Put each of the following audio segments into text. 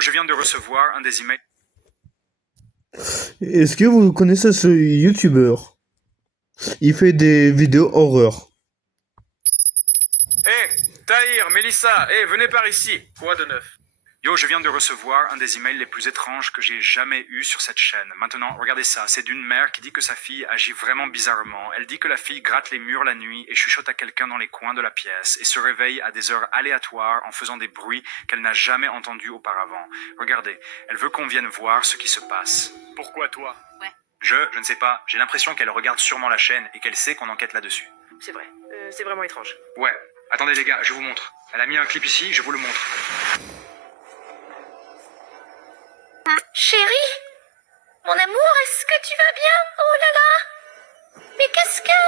Je viens de recevoir un des emails. Est-ce que vous connaissez ce youtubeur? Il fait des vidéos horreur. Hé, Tahir, Mélissa, venez par ici. Quoi de neuf? Yo, je viens de recevoir un des emails les plus étranges que j'ai jamais eu sur cette chaîne. Maintenant, regardez ça. C'est d'une mère qui dit que sa fille agit vraiment bizarrement. Elle dit que la fille gratte les murs la nuit et chuchote à quelqu'un dans les coins de la pièce et se réveille à des heures aléatoires en faisant des bruits qu'elle n'a jamais entendus auparavant. Regardez, elle veut qu'on vienne voir ce qui se passe. Pourquoi toi? Ouais. Je ne sais pas. J'ai l'impression qu'elle regarde sûrement la chaîne et qu'elle sait qu'on enquête là-dessus. C'est vrai. C'est vraiment étrange. Ouais. Attendez les gars, je vous montre. Elle a mis un clip ici, je vous le montre. Chérie, mon amour, est-ce que tu vas bien? Oh là là! Mais qu'est-ce que...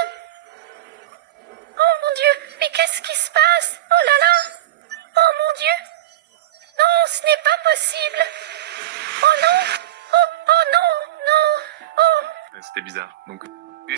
Oh mon Dieu, mais qu'est-ce qui se passe? Oh là là! Oh mon Dieu! Non, ce n'est pas possible! Oh non! Oh non! Non! Oh! C'était bizarre. Donc,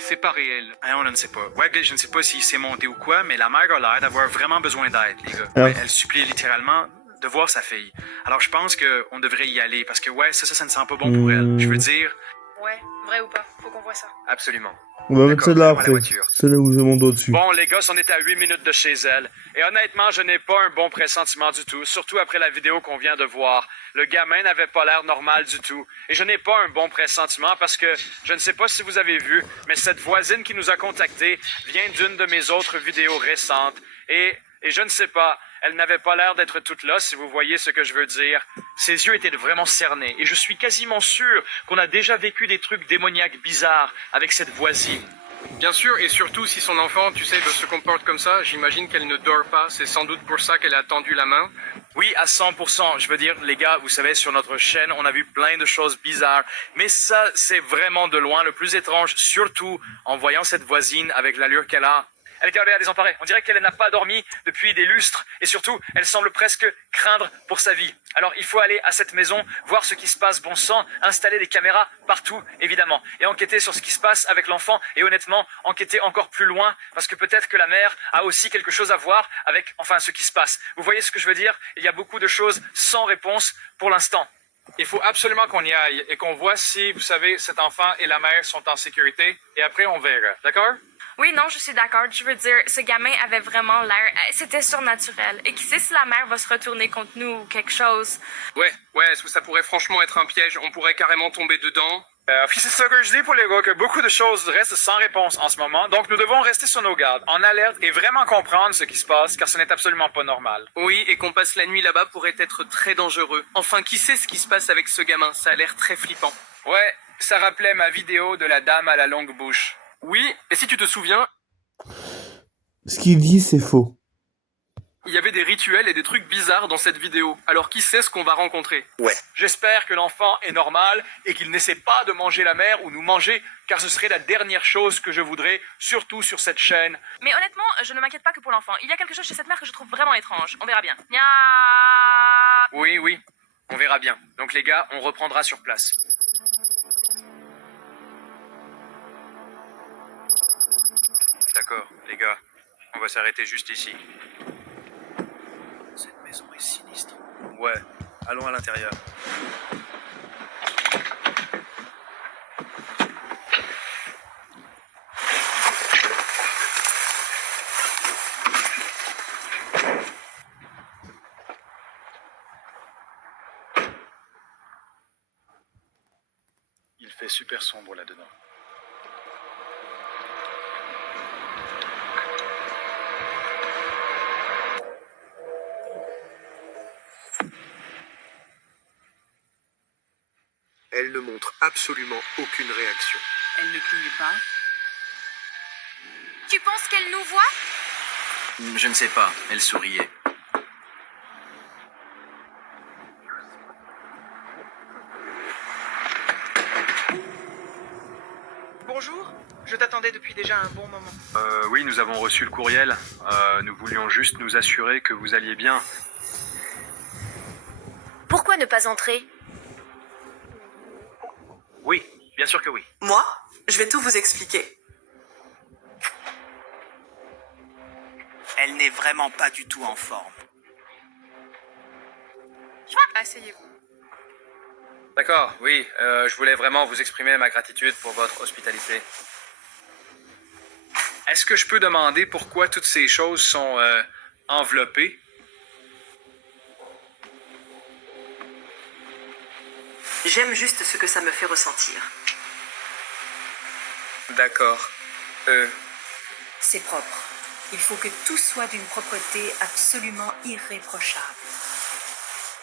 c'est pas réel. Ah, on ne sait pas. Ouais, je ne sais pas s'il s'est monté ou quoi, mais la mère a l'air d'avoir vraiment besoin d'aide, les gars. Ah. Ouais, elle supplie littéralement de voir sa fille. Alors, je pense qu'on devrait y aller parce que, ouais, ça ne sent pas bon pour elle. Je veux dire, Ouais, vrai ou pas? Faut qu'on voit ça. absolument. On va mettre D'accord, celle-là prends la après. voiture. Celle-là où j'ai mon dos dessus. Bon, les gars, on est à 8 minutes de chez elle. Et honnêtement, je n'ai pas un bon pressentiment du tout, surtout après la vidéo qu'on vient de voir. Le gamin n'avait pas l'air normal du tout. Et je n'ai pas un bon pressentiment parce que, je ne sais pas si vous avez vu, mais cette voisine qui nous a contactés vient d'une de mes autres vidéos récentes. Et je ne sais pas, elle n'avait pas l'air d'être toute là, si vous voyez ce que je veux dire. Ses yeux étaient vraiment cernés. Et je suis quasiment sûr qu'on a déjà vécu des trucs démoniaques bizarres avec cette voisine. Bien sûr, et surtout si son enfant, tu sais, se comporte comme ça, j'imagine qu'elle ne dort pas. C'est sans doute pour ça qu'elle a tendu la main. Oui, à 100%. Je veux dire, les gars, vous savez, sur notre chaîne, on a vu plein de choses bizarres. Mais ça, c'est vraiment de loin le plus étrange, surtout en voyant cette voisine avec l'allure qu'elle a. Elle était à désemparée. On dirait qu'elle n'a pas dormi depuis des lustres. Et surtout, elle semble presque craindre pour sa vie. Alors, il faut aller à cette maison, voir ce qui se passe, bon sang, installer des caméras partout, évidemment, et enquêter sur ce qui se passe avec l'enfant. Et honnêtement, enquêter encore plus loin, parce que peut-être que la mère a aussi quelque chose à voir avec, enfin, ce qui se passe. Vous voyez ce que je veux dire? Il y a beaucoup de choses sans réponse pour l'instant. Il faut absolument qu'on y aille et qu'on voit si, vous savez, cet enfant et la mère sont en sécurité. Et après, on verra. D'accord? Oui, non, je suis d'accord. Je veux dire, ce gamin avait vraiment l'air... C'était surnaturel. Et qui sait si la mère va se retourner contre nous ou quelque chose. Ouais, ça pourrait franchement être un piège. On pourrait carrément tomber dedans. Puis c'est ça que je dis pour les gars, que beaucoup de choses restent sans réponse en ce moment. Donc nous devons rester sur nos gardes, en alerte et vraiment comprendre ce qui se passe, car ce n'est absolument pas normal. Oui, et qu'on passe la nuit là-bas pourrait être très dangereux. Enfin, qui sait ce qui se passe avec ce gamin? Ça a l'air très flippant. Ouais, ça rappelait ma vidéo de la dame à la longue bouche. Oui, et si tu te souviens, Ce qu'il dit, c'est faux. il y avait des rituels et des trucs bizarres dans cette vidéo. Alors qui sait ce qu'on va rencontrer? Ouais. J'espère que l'enfant est normal et qu'il n'essaie pas de manger la mère ou nous manger, car ce serait la dernière chose que je voudrais, surtout sur cette chaîne. Mais honnêtement, je ne m'inquiète pas que pour l'enfant. Il y a quelque chose chez cette mère que je trouve vraiment étrange. On verra bien. Nya... Oui, on verra bien. Donc les gars, on reprendra sur place. D'accord, les gars, on va s'arrêter juste ici. Cette maison est sinistre. Ouais, allons à l'intérieur. Il fait super sombre là-dedans. Elle ne montre absolument aucune réaction. Elle ne criait pas. Tu penses qu'elle nous voit? Je ne sais pas, elle souriait. Bonjour, je t'attendais depuis déjà un bon moment. Oui, nous avons reçu le courriel. Nous voulions juste nous assurer que vous alliez bien. Pourquoi ne pas entrer? Oui, bien sûr que oui. Moi, je vais tout vous expliquer. Elle n'est vraiment pas du tout en forme. Asseyez-vous. D'accord, oui, je voulais vraiment vous exprimer ma gratitude pour votre hospitalité. Est-ce que je peux demander pourquoi toutes ces choses sont enveloppées? J'aime juste ce que ça me fait ressentir. D'accord. C'est propre. Il faut que tout soit d'une propreté absolument irréprochable.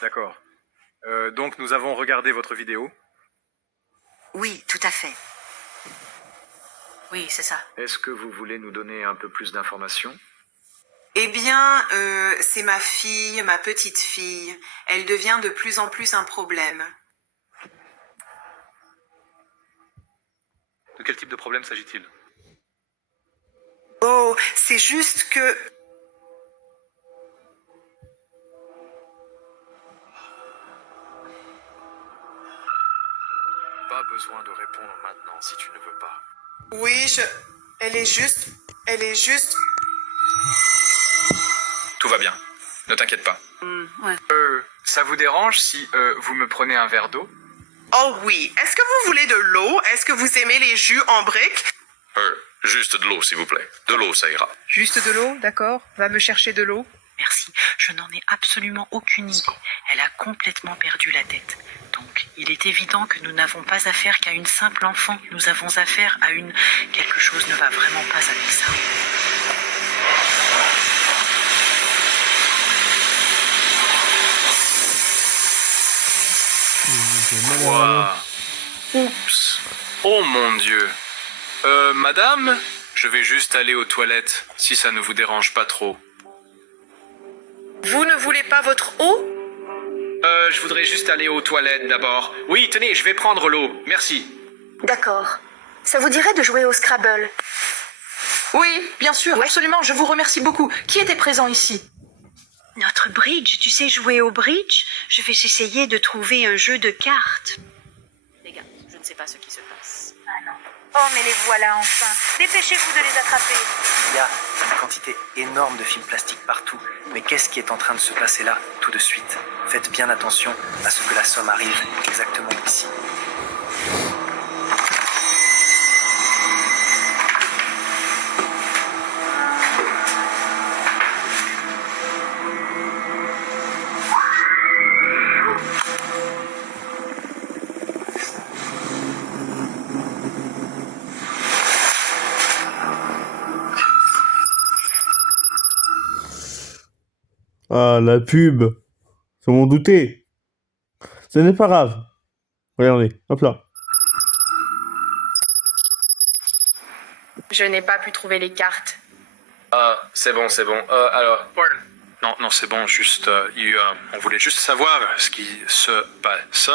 D'accord. Donc nous avons regardé votre vidéo. Oui, tout à fait. Oui, c'est ça. Est-ce que vous voulez nous donner un peu plus d'informations? Eh bien, c'est ma fille, ma petite fille. Elle devient de plus en plus un problème. De quel type de problème s'agit-il? Oh, c'est juste que... Pas besoin de répondre maintenant si tu ne veux pas. Oui, Elle est juste... Tout va bien. Ne t'inquiète pas. Ouais. Ça vous dérange si vous me prenez un verre d'eau? Oh oui. Est-ce que vous voulez de l'eau? Est-ce que vous aimez les jus en briques? Juste de l'eau, s'il vous plaît. De l'eau, ça ira. Juste de l'eau, d'accord? Va me chercher de l'eau. Merci. Je n'en ai absolument aucune idée. Elle a complètement perdu la tête. Donc, il est évident que nous n'avons pas affaire qu'à une simple enfant. Nous avons affaire à une... Quelque chose ne va vraiment pas avec ça. Quoi? Oups. Oh mon Dieu. Madame, je vais juste aller aux toilettes, si ça ne vous dérange pas trop. Vous ne voulez pas votre eau? Je voudrais juste aller aux toilettes d'abord. Oui, tenez, je vais prendre l'eau. Merci. D'accord. Ça vous dirait de jouer au Scrabble? Oui, bien sûr, absolument, je vous remercie beaucoup. Qui était présent ici? Notre bridge, tu sais jouer au bridge? Je vais essayer de trouver un jeu de cartes. Les gars, je ne sais pas ce qui se passe. Ah non. Oh, mais les voilà enfin. Dépêchez-vous de les attraper. Il y a une quantité énorme de films plastiques partout. Mais qu'est-ce qui est en train de se passer là, tout de suite? Faites bien attention à ce que la somme arrive exactement ici. Ah, la pub. Ça m'en doutait. Ce n'est pas grave. Regardez, hop là. Je n'ai pas pu trouver les cartes. Ah, c'est bon, c'est bon. Alors, Non, c'est bon, juste... on voulait juste savoir ce qui se passe.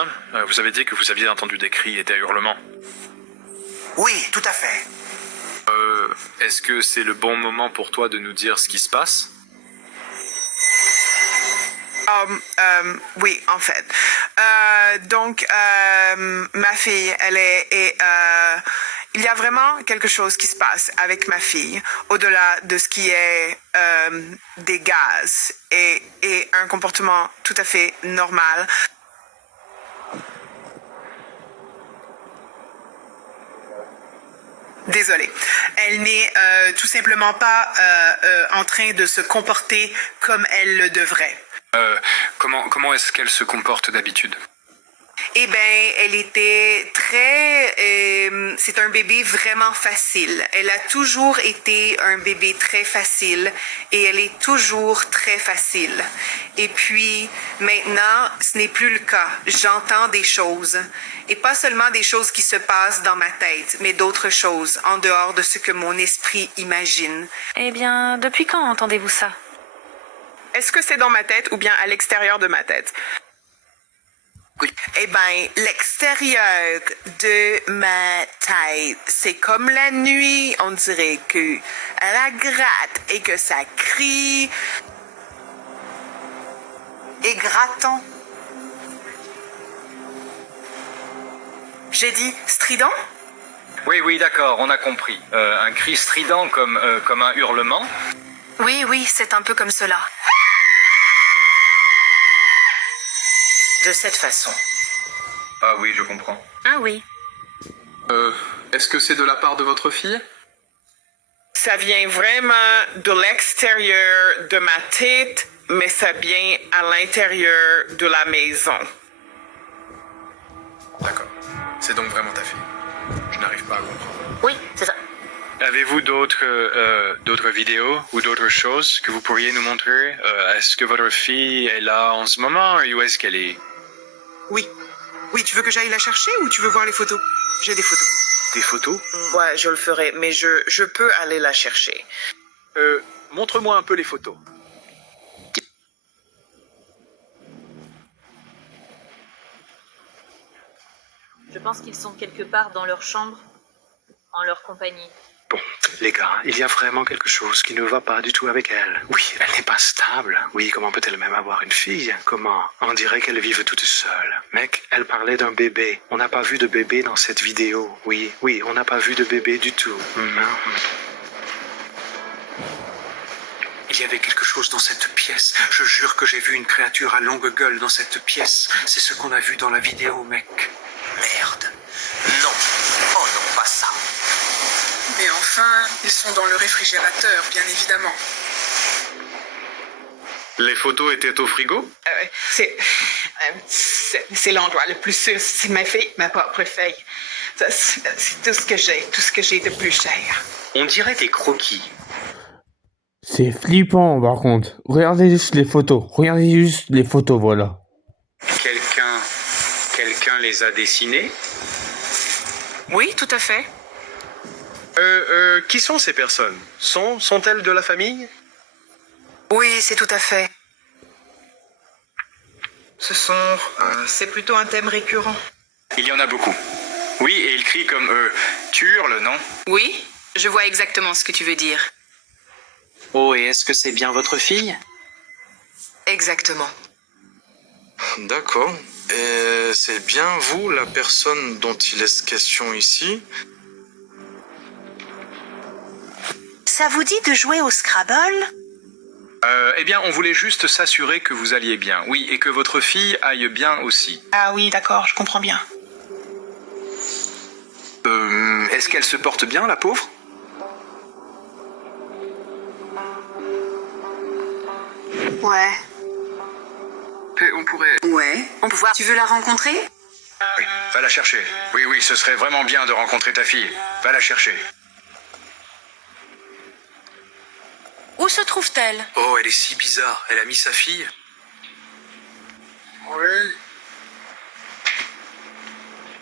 Vous avez dit que vous aviez entendu des cris et des hurlements. Oui, tout à fait. Est-ce que c'est le bon moment pour toi de nous dire ce qui se passe? Oui, en fait. Donc, ma fille, il y a vraiment quelque chose qui se passe avec ma fille, au-delà de ce qui est des gaz et un comportement tout à fait normal. Désolée. Elle n'est tout simplement pas en train de se comporter comme elle le devrait. Comment est-ce qu'elle se comporte d'habitude? Eh bien, elle était c'est un bébé vraiment facile. Elle a toujours été un bébé très facile et elle est toujours très facile. Et puis, maintenant, ce n'est plus le cas. J'entends des choses. Et pas seulement des choses qui se passent dans ma tête, mais d'autres choses en dehors de ce que mon esprit imagine. Eh bien, depuis quand entendez-vous ça? Est-ce que c'est dans ma tête ou bien à l'extérieur de ma tête? Oui. Eh bien, l'extérieur de ma tête, c'est comme la nuit, on dirait que elle la gratte et que ça crie. Et grattant. J'ai dit strident? oui, d'accord, on a compris. Un cri strident comme un hurlement. Oui, c'est un peu comme cela. De cette façon. Ah oui, je comprends. Ah oui. Est-ce que c'est de la part de votre fille? Ça vient vraiment de l'extérieur de ma tête, mais ça vient à l'intérieur de la maison. D'accord. C'est donc vraiment ta fille. Je n'arrive pas à comprendre. Oui, c'est ça. Avez-vous d'autres vidéos ou d'autres choses que vous pourriez nous montrer? Est-ce que votre fille est là en ce moment ou est-ce qu'elle est... Oui. Oui, tu veux que j'aille la chercher ou tu veux voir les photos? J'ai des photos. Des photos? Ouais, je le ferai, mais je peux aller la chercher. Montre-moi un peu les photos. Je pense qu'ils sont quelque part dans leur chambre, en leur compagnie. Bon, les gars, il y a vraiment quelque chose qui ne va pas du tout avec elle. Oui, elle n'est pas stable. Oui, comment peut-elle même avoir une fille? Comment? On dirait qu'elle vive toute seule. Mec, elle parlait d'un bébé. On n'a pas vu de bébé dans cette vidéo. Oui, on n'a pas vu de bébé du tout. Il y avait quelque chose dans cette pièce. Je jure que j'ai vu une créature à longue gueule dans cette pièce. C'est ce qu'on a vu dans la vidéo, mec. Merde. Non. Oh non, pas ça. Mais enfin, ils sont dans le réfrigérateur, bien évidemment. Les photos étaient au frigo? C'est l'endroit le plus sûr. C'est ma fille, ma propre fille. C'est tout ce que j'ai de plus cher. On dirait des croquis. C'est flippant par contre. Regardez juste les photos. Regardez juste les photos, voilà. Quelqu'un les a dessinés? Oui, tout à fait. Qui sont ces personnes? Sont-elles de la famille? Oui, c'est tout à fait. C'est plutôt un thème récurrent. Il y en a beaucoup. Oui, et ils crient comme tu hurles, non? Oui, je vois exactement ce que tu veux dire. Oh, et est-ce que c'est bien votre fille? Exactement. D'accord. Et c'est bien vous, la personne dont il est question ici? Ça vous dit de jouer au Scrabble? Eh bien, on voulait juste s'assurer que vous alliez bien. Oui, et que votre fille aille bien aussi. Ah oui, d'accord, je comprends bien. Est-ce qu'elle se porte bien, la pauvre? Ouais. On pourrait... Ouais, on peut voir. Tu veux la rencontrer? Oui, va la chercher. Oui, ce serait vraiment bien de rencontrer ta fille. Va la chercher. Où se trouve-t-elle? Oh, elle est si bizarre. Elle a mis sa fille? Oui.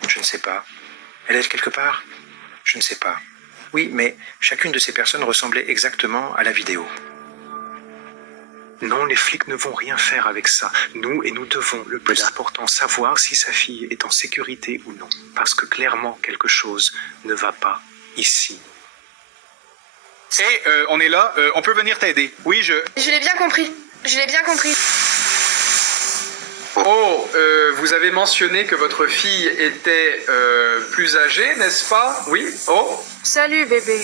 Je ne sais pas. Elle est quelque part? Je ne sais pas. Oui, mais chacune de ces personnes ressemblait exactement à la vidéo. Non, les flics ne vont rien faire avec ça. Nous devons, le plus important, savoir si sa fille est en sécurité ou non. Parce que clairement, quelque chose ne va pas ici. Hé, on est là, on peut venir t'aider. Oui, Je l'ai bien compris. Oh, vous avez mentionné que votre fille était plus âgée, n'est-ce pas? Oui. Oh. Salut, bébé.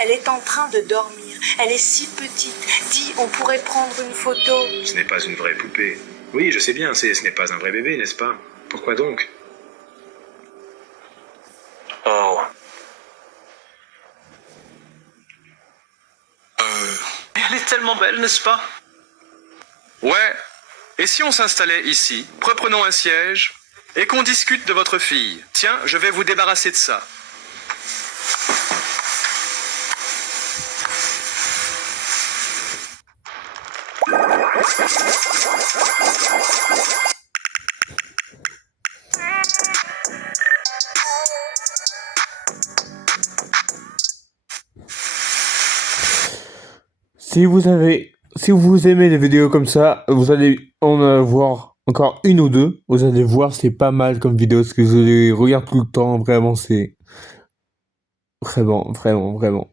Elle est en train de dormir. Elle est si petite. Dis, on pourrait prendre une photo. Ce n'est pas une vraie poupée. Oui, je sais bien, ce n'est pas un vrai bébé, n'est-ce pas? Pourquoi donc? Oh. Elle est tellement belle, n'est-ce pas? Ouais. Et si on s'installait ici, reprenons un siège, et qu'on discute de votre fille? Tiens, je vais vous débarrasser de ça. Si vous aimez les vidéos comme ça, vous allez en avoir encore une ou deux. Vous allez voir, c'est pas mal comme vidéo, parce que je les regarde tout le temps. Vraiment, c'est vraiment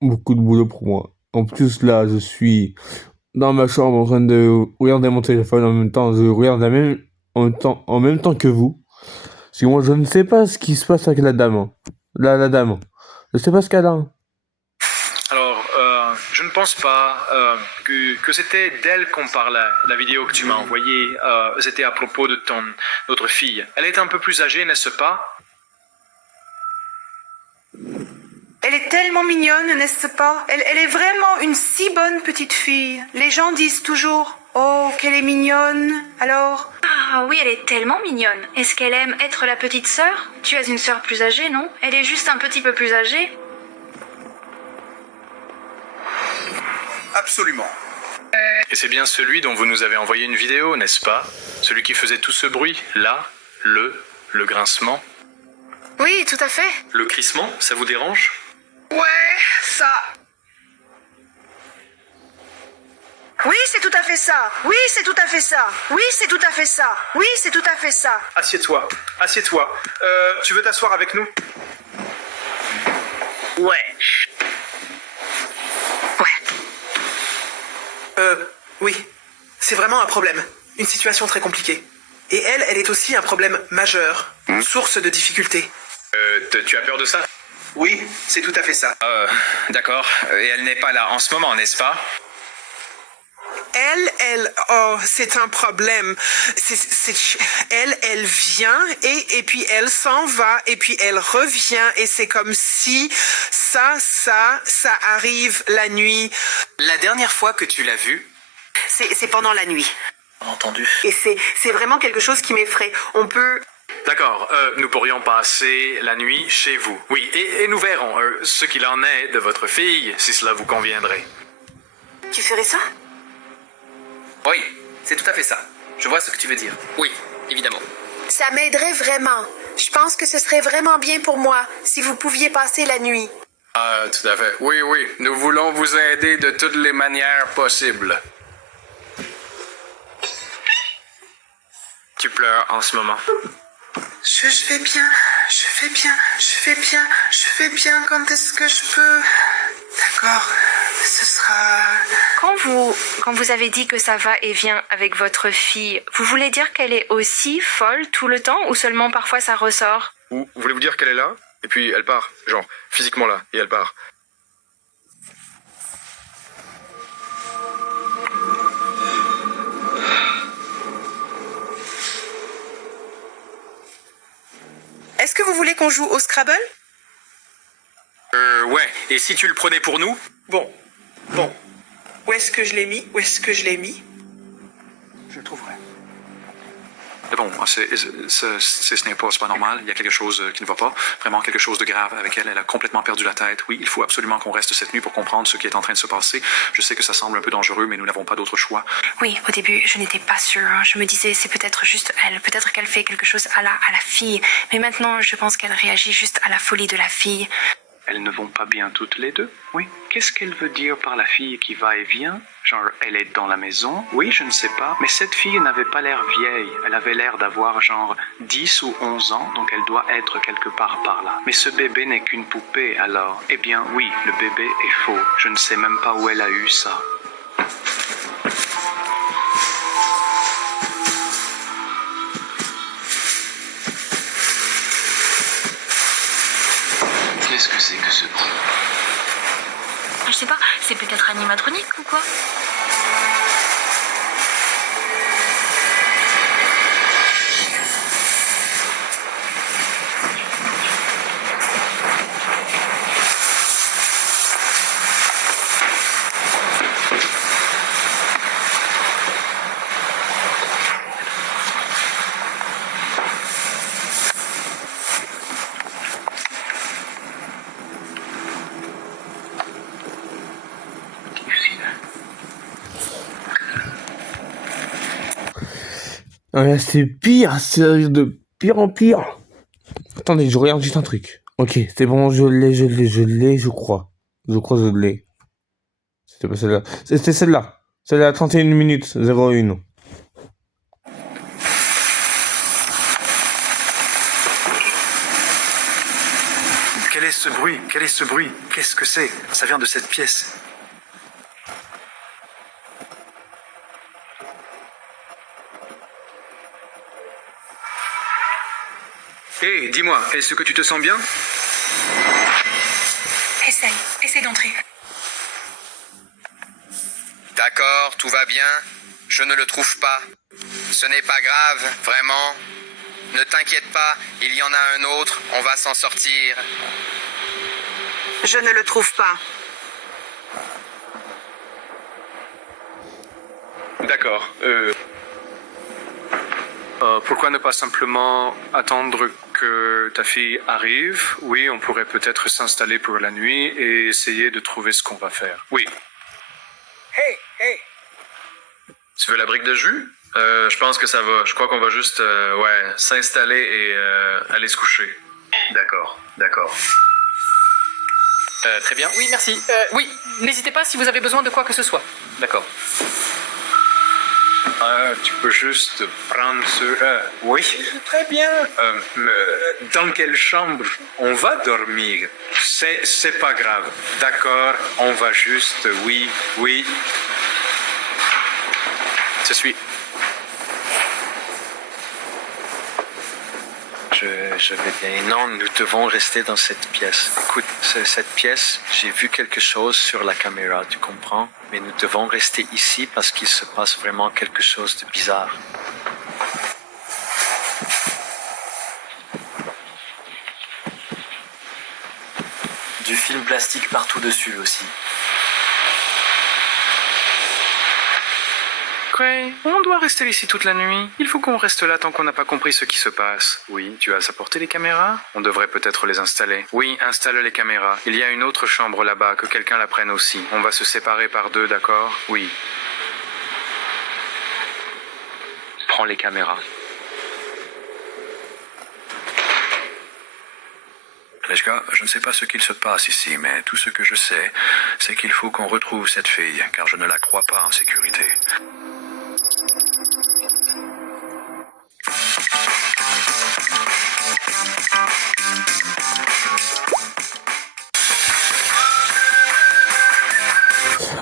beaucoup de boulot pour moi. En plus, là, je suis dans ma chambre en train de regarder mon téléphone en même temps. Je regarde en même temps que vous. Parce que moi, je ne sais pas ce qui se passe avec la dame. La dame. Je sais pas ce qu'elle a. Alors, je ne pense pas que c'était d'elle qu'on parlait. La vidéo que tu m'as envoyée, c'était à propos de notre fille. Elle est un peu plus âgée, n'est-ce pas? Elle est tellement mignonne, n'est-ce pas? Elle est vraiment une si bonne petite fille. Les gens disent toujours « Oh, qu'elle est mignonne !» Alors... Ah oui, elle est tellement mignonne. Est-ce qu'elle aime être la petite sœur? Tu as une sœur plus âgée, non? Elle est juste un petit peu plus âgée. Absolument. Et c'est bien celui dont vous nous avez envoyé une vidéo, n'est-ce pas? Celui qui faisait tout ce bruit, là, le grincement. Oui, tout à fait. Le crissement, ça vous dérange? Ouais, ça. Oui, c'est tout à fait ça. Oui, c'est tout à fait ça. Oui, c'est tout à fait ça. Oui, c'est tout à fait ça. Assieds-toi. Assieds-toi. Tu veux t'asseoir avec nous? Ouais. Oui, c'est vraiment un problème. Une situation très compliquée. Et elle est aussi un problème majeur. Source de difficulté. Tu as peur de ça? Oui, c'est tout à fait ça. D'accord. Et elle n'est pas là en ce moment, n'est-ce pas? Oh, c'est un problème. Elle vient et puis elle s'en va et puis elle revient et c'est comme si ça arrive la nuit. La dernière fois que tu l'as vue? C'est pendant la nuit. Entendu. Et c'est vraiment quelque chose qui m'effraie. On peut... D'accord, nous pourrions passer la nuit chez vous. Oui, et nous verrons ce qu'il en est de votre fille, si cela vous conviendrait. Tu ferais ça? Oui, c'est tout à fait ça. Je vois ce que tu veux dire. Oui, évidemment. Ça m'aiderait vraiment. Je pense que ce serait vraiment bien pour moi si vous pouviez passer la nuit. Ah, tout à fait. Oui, nous voulons vous aider de toutes les manières possibles. Tu pleures en ce moment. Je vais bien, je vais bien, quand est-ce que je peux? D'accord, ce sera... Quand vous avez dit que ça va et vient avec votre fille, vous voulez dire qu'elle est aussi folle tout le temps ou seulement parfois ça ressort? Ou voulez-vous dire qu'elle est là, et puis elle part, genre physiquement là, et elle part? Est-ce que vous voulez qu'on joue au Scrabble? Ouais, et si tu le prenais pour nous? Bon. Où est-ce que je l'ai mis? Je le trouverai. Bon, ce n'est pas normal. Il y a quelque chose qui ne va pas. Vraiment quelque chose de grave avec elle. Elle a complètement perdu la tête. Oui, il faut absolument qu'on reste cette nuit pour comprendre ce qui est en train de se passer. Je sais que ça semble un peu dangereux, mais nous n'avons pas d'autre choix. Oui, au début, je n'étais pas sûre. Je me disais, c'est peut-être juste elle. Peut-être qu'elle fait quelque chose à la fille. Mais maintenant, je pense qu'elle réagit juste à la folie de la fille. Elles ne vont pas bien toutes les deux? Oui. Qu'est-ce qu'elle veut dire par la fille qui va et vient? Genre, elle est dans la maison? Oui, je ne sais pas. Mais cette fille n'avait pas l'air vieille. Elle avait l'air d'avoir genre 10 ou 11 ans, donc elle doit être quelque part par là. Mais ce bébé n'est qu'une poupée, alors? Eh bien, oui, le bébé est faux. Je ne sais même pas où elle a eu ça. Qu'est-ce que c'est que ce bruit? Je sais pas, c'est peut-être animatronique ou quoi? Ouais, c'est pire, c'est de pire en pire. Attendez, je regarde juste un truc. Ok, c'est bon, je l'ai, je crois. Je crois que je l'ai. C'était pas celle-là. C'était celle-là. Celle-là, 31 minutes, 01. Quel est ce bruit? Quel est ce bruit? Qu'est-ce que c'est? Ça vient de cette pièce. Hé, dis-moi, est-ce que tu te sens bien? Essaye d'entrer. tout va bien? Je ne le trouve pas. Ce n'est pas grave, vraiment. Ne t'inquiète pas, il y en a un autre, on va s'en sortir. Je ne le trouve pas. D'accord. Pourquoi ne pas simplement attendre que ta fille arrive? Oui, on pourrait peut-être s'installer pour la nuit et essayer de trouver ce qu'on va faire. Oui. Hey! Tu veux la brique de jus? Je pense que ça va. Je crois qu'on va juste s'installer et aller se coucher. D'accord. Très bien. Oui, merci. Oui, n'hésitez pas si vous avez besoin de quoi que ce soit. D'accord. Tu peux juste prendre ce... oui. Très bien. Dans quelle chambre on va dormir? C'est pas grave. D'accord, on va juste... Oui. Je suis. Je vais bien. Non, nous devons rester dans cette pièce. Écoute, cette pièce, j'ai vu quelque chose sur la caméra, tu comprends? Mais nous devons rester ici parce qu'il se passe vraiment quelque chose de bizarre. Du film plastique partout dessus aussi. Gray, on doit rester ici toute la nuit. Il faut qu'on reste là tant qu'on n'a pas compris ce qui se passe. Oui, tu as apporté les caméras? On devrait peut-être les installer. Oui, installe les caméras. Il y a une autre chambre là-bas, que quelqu'un la prenne aussi. On va se séparer par deux, d'accord? Oui. Prends les caméras. Leska, je ne sais pas ce qu'il se passe ici, mais tout ce que je sais, c'est qu'il faut qu'on retrouve cette fille, car je ne la crois pas en sécurité.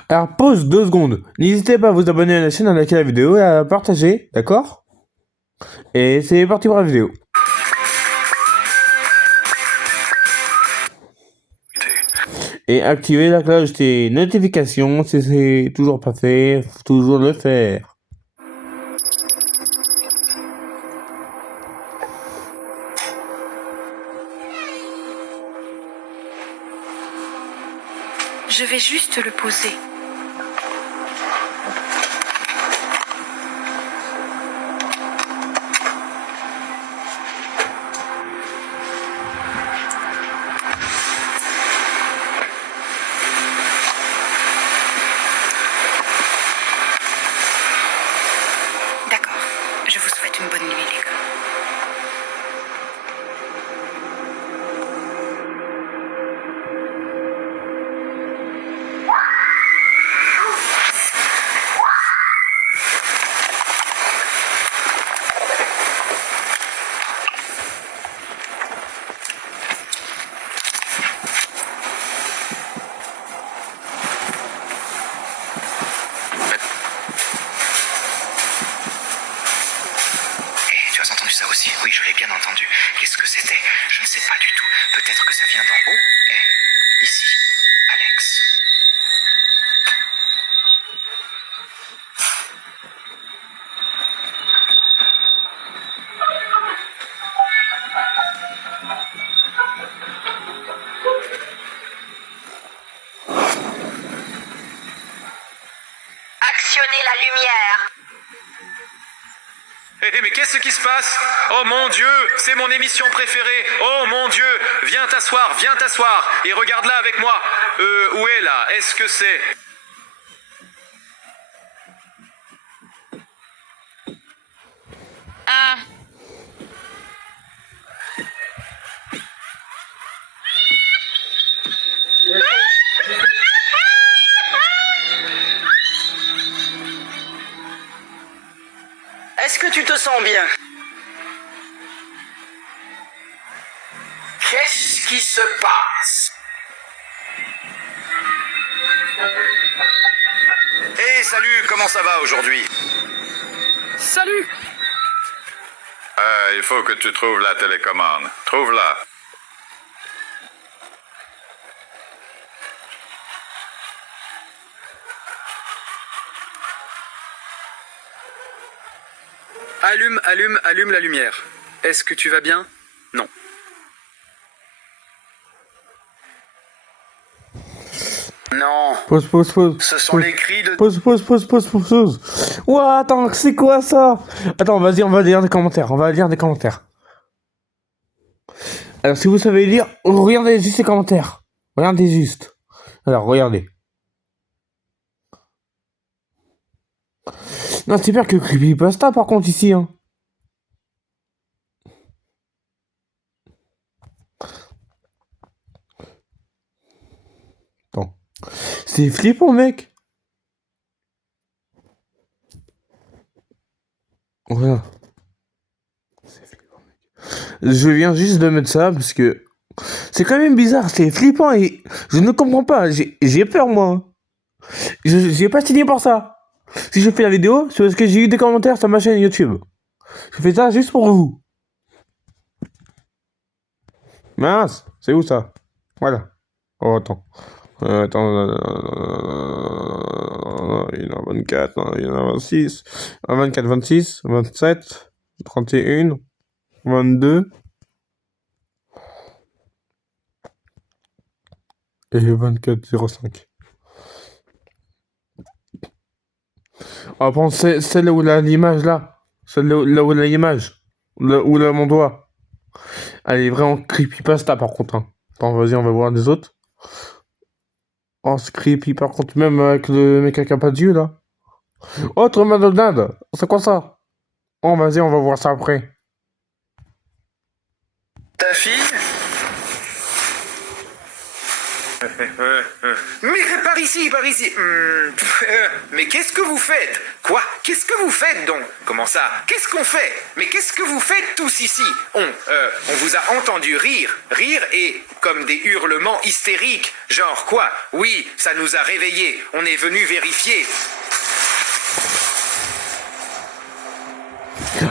Alors pause 2 secondes. N'hésitez pas à vous abonner à la chaîne, à liker la vidéo et à partager, d'accord? Et c'est parti pour la vidéo. Et activez la cloche des notifications si c'est toujours pas fait, faut toujours le faire. Je vais juste le poser. D'accord. Je vous souhaite une bonne nuit, les gars. Tu as entendu ça aussi? Oui, je l'ai bien entendu. Qu'est-ce que c'était? Je ne sais pas du tout. Peut-être que ça vient d'en haut? Ici, Alex. Actionnez la lumière. Mais qu'est-ce qui se passe? Oh mon Dieu, c'est mon émission préférée. Oh mon Dieu, viens t'asseoir. Et regarde-la avec moi. Où est là? Est-ce que c'est... Est-ce que tu te sens bien? Qu'est-ce qui se passe? Hey, salut, comment ça va aujourd'hui? Salut! Il faut que tu trouves la télécommande. Trouve-la. Allume la lumière. Est-ce que tu vas bien? Non. Non. Pause. Ce sont les cris de... Pause. Ouah, attends, c'est quoi ça? Attends, vas-y, on va lire des commentaires. Alors, si vous savez lire, regardez juste les commentaires. Regardez juste. Alors, regardez. Non, c'est pire que Creepypasta, par contre, ici, hein. Attends. C'est flippant, mec. Voilà. Je viens juste de mettre ça parce que c'est quand même bizarre, c'est flippant et je ne comprends pas. J'ai peur, moi. J'ai pas signé pour ça. Si je fais la vidéo, c'est parce que j'ai eu des commentaires sur ma chaîne YouTube. Je fais ça juste pour vous. Mince, c'est où ça? Voilà. Oh, attends. Il y en a 24, non, il y en a 26. 24, 26, 27, 31, 22. Et 24,05. On va prendre celle où il a l'image là. Celle là où il a l'image. Où il a mon doigt. Elle est vraiment creepypasta par contre. Hein. Attends, vas-y, on va voir les autres. Oh, c'est creepy par contre, même avec le mec avec un pas de yeux là. Autre McDonald's. C'est quoi ça? Oh, vas-y, on va voir ça après. Ta fille? Mais par ici. Mais qu'est-ce que vous faites? Quoi? Qu'est-ce que vous faites donc? Comment ça? Qu'est-ce qu'on fait? Mais qu'est-ce que vous faites tous ici? On vous a entendu rire et comme des hurlements hystériques. Genre quoi? Oui, ça nous a réveillés. On est venu vérifier.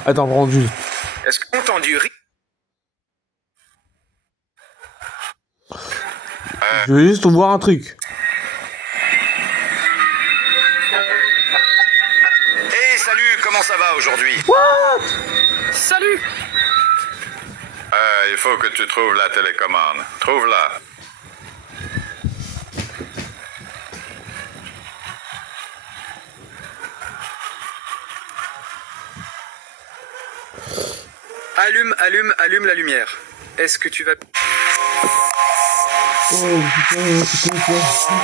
Attends, prends juste. Est-ce qu'on a entendu rire? Je veux juste voir un truc. Hey, salut, comment ça va aujourd'hui? Salut! Il faut que tu trouves la télécommande. Trouve-la. Allume la lumière. Est-ce que tu vas... Oh putain, c'est quoi ça?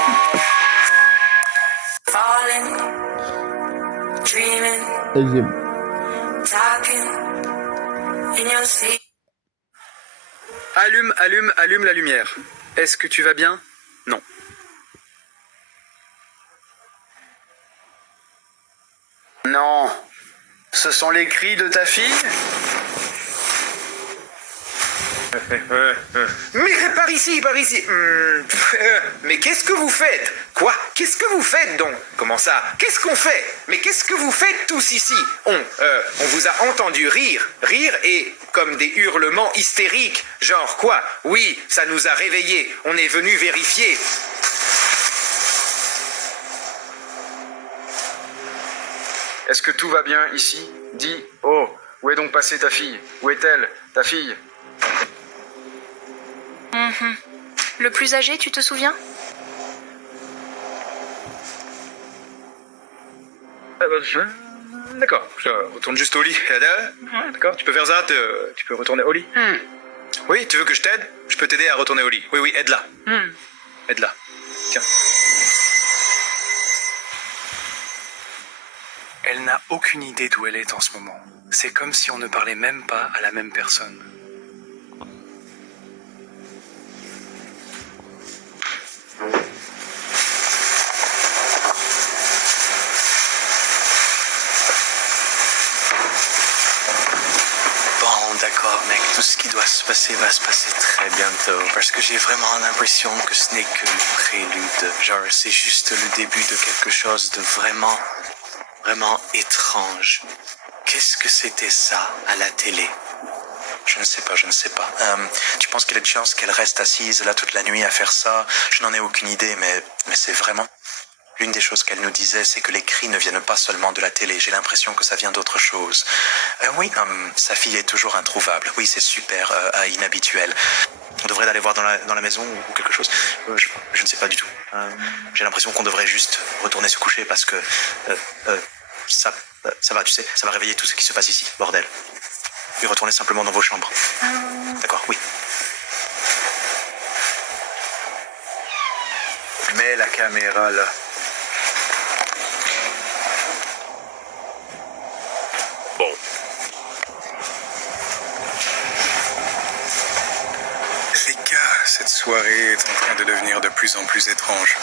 Deuxième. Allume la lumière. Est-ce que tu vas bien? Non. Non. Ce sont les cris de ta fille? Mais par ici. Mais qu'est-ce que vous faites? Quoi? Qu'est-ce que vous faites donc? Comment ça? Qu'est-ce qu'on fait? Mais qu'est-ce que vous faites tous ici? On vous a entendu rire et comme des hurlements hystériques. Genre quoi? Oui, ça nous a réveillés. On est venu vérifier. Est-ce que tout va bien ici? Dis, oh, où est donc passée ta fille? Où est-elle, ta fille? Le plus âgé, tu te souviens? D'accord, je retourne juste au lit. D'accord, tu peux faire ça, tu peux retourner au lit. Oui, tu veux que je t'aide? Je peux t'aider à retourner au lit. Oui, aide-la. Aide-la. Tiens. Elle n'a aucune idée d'où elle est en ce moment. C'est comme si on ne parlait même pas à la même personne. Bon, d'accord, mec, tout ce qui doit se passer va se passer très bientôt. Parce que j'ai vraiment l'impression que ce n'est que le prélude. Genre, c'est juste le début de quelque chose de vraiment étrange. Qu'est-ce que c'était ça à la télé? Je ne sais pas. Tu penses qu'il y a de chances qu'elle reste assise là toute la nuit à faire ça? Je n'en ai aucune idée, mais c'est vraiment L'une des choses qu'elle nous disait, c'est que les cris ne viennent pas seulement de la télé. J'ai l'impression que ça vient d'autre chose. Oui, sa fille est toujours introuvable. Oui, c'est super inhabituel. On devrait aller voir dans la maison ou quelque chose. Je ne sais pas du tout. J'ai l'impression qu'on devrait juste retourner se coucher parce que ça va, tu sais, ça va réveiller tout ce qui se passe ici, bordel. Puis retournez simplement dans vos chambres. D'accord, oui. Mets la caméra là. Bon. Les gars, cette soirée est en train de devenir de plus en plus étrange.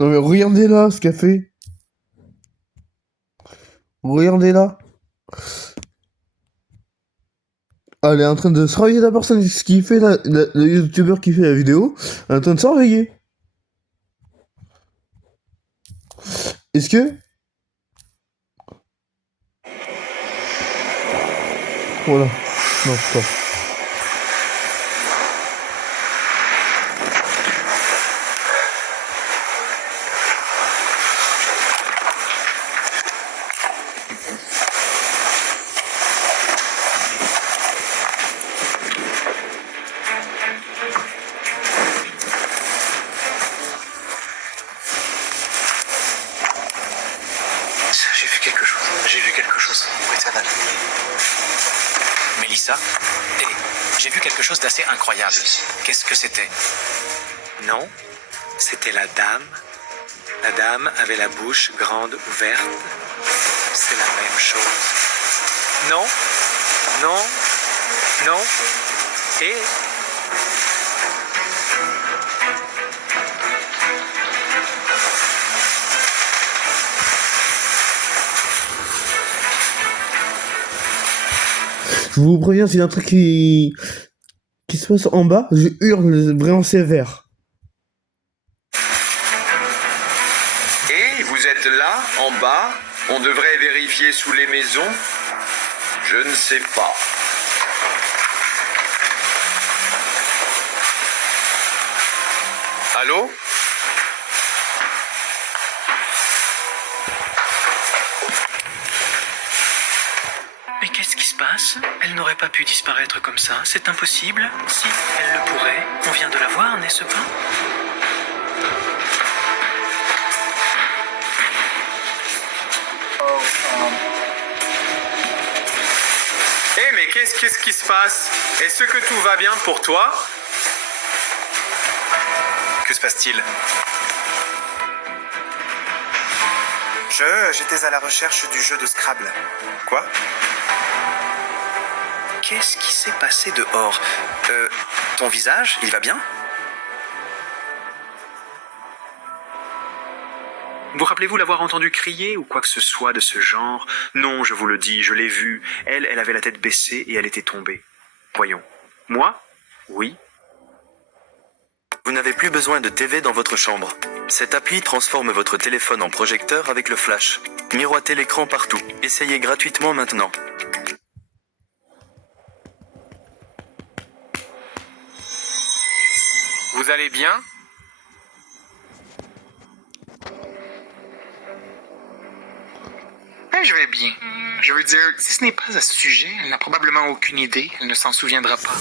Non mais regardez là ce qu'elle fait. Regardez là. Elle est en train de surveiller la personne, ce qui fait le youtubeur qui fait la vidéo. Elle est en train de surveiller. Est-ce que... Voilà. Non, attends. J'ai vu quelque chose. Britannique. Mélissa, j'ai vu quelque chose d'assez incroyable. Qu'est-ce que c'était? Non, c'était la dame. La dame avait la bouche grande ouverte. C'est la même chose. Non, non, non. Et... Je vous préviens, s'il y a un truc qui se passe en bas, je hurle vraiment sévère. Et vous êtes là, en bas? On devrait vérifier sous les maisons? Je ne sais pas. Allô? Mais qu'est-ce qui se passe? Elle n'aurait pas pu disparaître comme ça, c'est impossible. Si, elle le pourrait. On vient de la voir, n'est-ce pas? Eh mais qu'est-ce qui se passe? Est-ce que tout va bien pour toi? Que se passe-t-il? J'étais à la recherche du jeu de Scrabble. Quoi? Qu'est-ce qui s'est passé dehors? Ton visage, il va bien? Vous rappelez-vous l'avoir entendu crier ou quoi que ce soit de ce genre? Non, je vous le dis, je l'ai vue. Elle avait la tête baissée et elle était tombée. Voyons. Moi? Oui. Vous n'avez plus besoin de TV dans votre chambre. Cette appli transforme votre téléphone en projecteur avec le flash. Miroitez l'écran partout. Essayez gratuitement maintenant. Vous allez bien? Je vais bien. Je veux dire, si ce n'est pas à ce sujet, elle n'a probablement aucune idée. Elle ne s'en souviendra pas.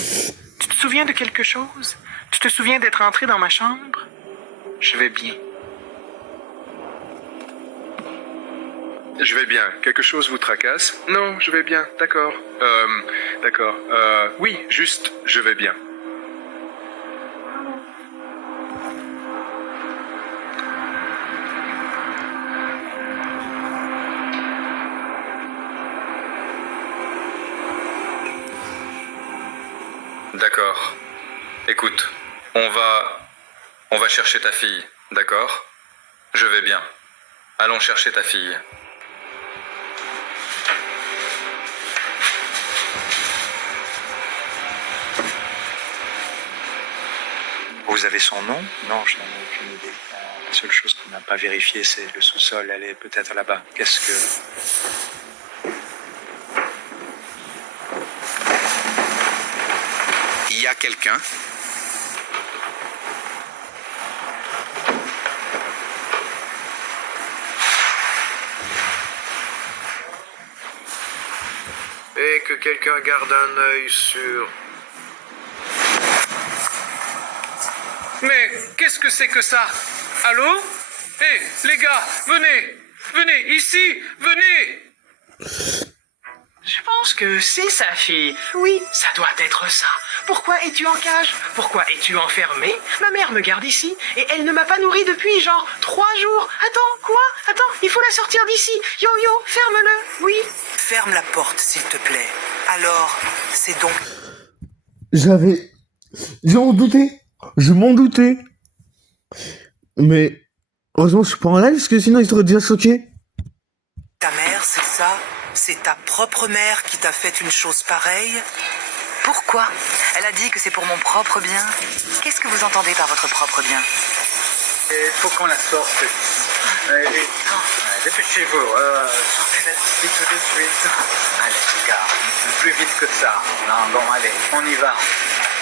Tu te souviens de quelque chose? Tu te souviens d'être entré dans ma chambre? Je vais bien. Je vais bien. Quelque chose vous tracasse? Non, je vais bien. D'accord. D'accord. Oui, juste, je vais bien. D'accord. Écoute, on va On va chercher ta fille, d'accord? Je vais bien. Allons chercher ta fille. Vous avez son nom? Non, je n'en ai aucune idée. La seule chose qu'on n'a pas vérifiée, c'est le sous-sol. Elle est peut-être là-bas. Qu'est-ce que... Il y a quelqu'un? Et que quelqu'un garde un œil sur... Mais qu'est-ce que c'est que ça? Allô? Hé, les gars, venez! Venez, ici! Venez! Je pense que c'est sa fille. Oui, ça doit être ça. Pourquoi es-tu en cage? Pourquoi es-tu enfermé? Ma mère me garde ici et elle ne m'a pas nourri depuis genre 3 jours. Attends, quoi? Attends, il faut la sortir d'ici. Yo-yo, ferme-le. Oui. Ferme la porte, s'il te plaît. Alors, c'est donc... Je m'en doutais. Mais heureusement je suis pas en live parce que sinon il serait déjà choqué. Ta mère, c'est ça? C'est ta propre mère qui t'a fait une chose pareille? Pourquoi? Elle a dit que c'est pour mon propre bien. Qu'est-ce que vous entendez par votre propre bien? Il faut qu'on la sorte. Dépêchez-vous. Sortez-la d'ici tout de suite. Allez, les gars, plus vite que ça. Non, bon, allez, on y va.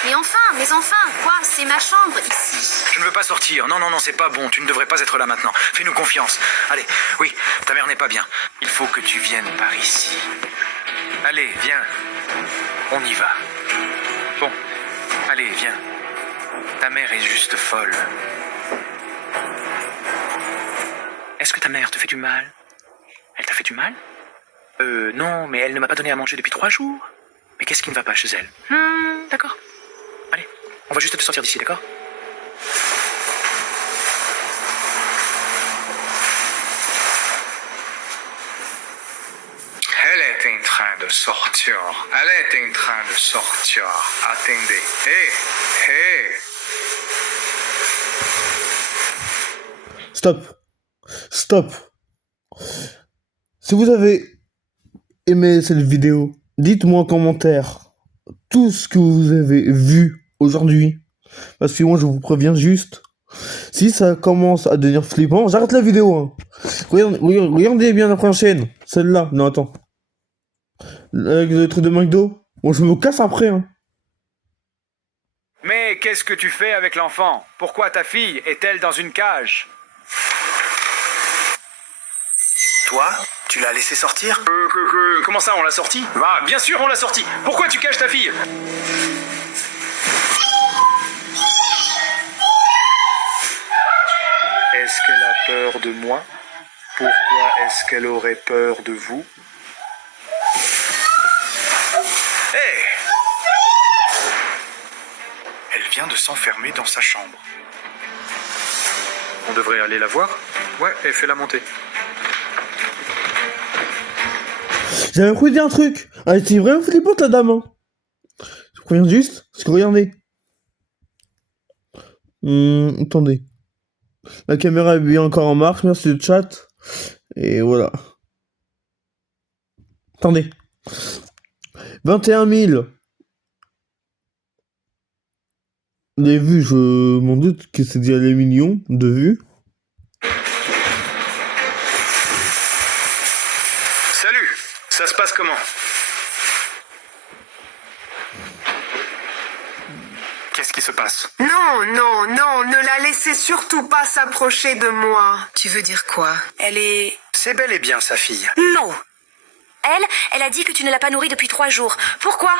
Mais enfin, quoi? C'est ma chambre ici. Je ne veux pas sortir. Non, c'est pas bon. Tu ne devrais pas être là maintenant. Fais-nous confiance. Allez, oui, ta mère n'est pas bien. Il faut que tu viennes par ici. Allez, viens. On y va. Bon, allez, viens. Ta mère est juste folle. Est-ce que ta mère te fait du mal? Elle t'a fait du mal? Non, mais elle ne m'a pas donné à manger depuis 3 jours. Mais qu'est-ce qui ne va pas chez elle? D'accord. Allez, on va juste te sortir d'ici, d'accord? Elle est en train de sortir. Elle est en train de sortir. Attendez. Hé. Stop. Si vous avez aimé cette vidéo, dites-moi en commentaire tout ce que vous avez vu aujourd'hui. Parce que moi je vous préviens juste, si ça commence à devenir flippant, j'arrête la vidéo. Hein. Regardez bien la prochaine. Celle-là. Non, attends. Avec le truc de McDo. Bon, je me casse après. Hein. Mais qu'est-ce que tu fais avec l'enfant? Pourquoi ta fille est-elle dans une cage? Toi, tu l'as laissé sortir? Comment ça, on l'a sorti? Ah, bien sûr, on l'a sorti. Pourquoi tu caches ta fille? Est-ce qu'elle a peur de moi? Pourquoi est-ce qu'elle aurait peur de vous? Hé! Elle vient de s'enfermer dans sa chambre. On devrait aller la voir? Ouais, et fais-la monter. J'avais prévu un truc. Elle était vraiment flippante la dame. Hein. Je préviens juste. Parce que regardez. Attendez. La caméra est bien encore en marche. Merci le chat. Et voilà. Attendez. 21 000. Les vues, je m'en doute que c'est déjà les millions de vues. Salut, ça se passe comment? Qu'est-ce qui se passe? Non, ne la laissez surtout pas s'approcher de moi. Tu veux dire quoi? Elle est... C'est bel et bien sa fille. Non. Elle a dit que tu ne l'as pas nourrie depuis 3 jours. Pourquoi?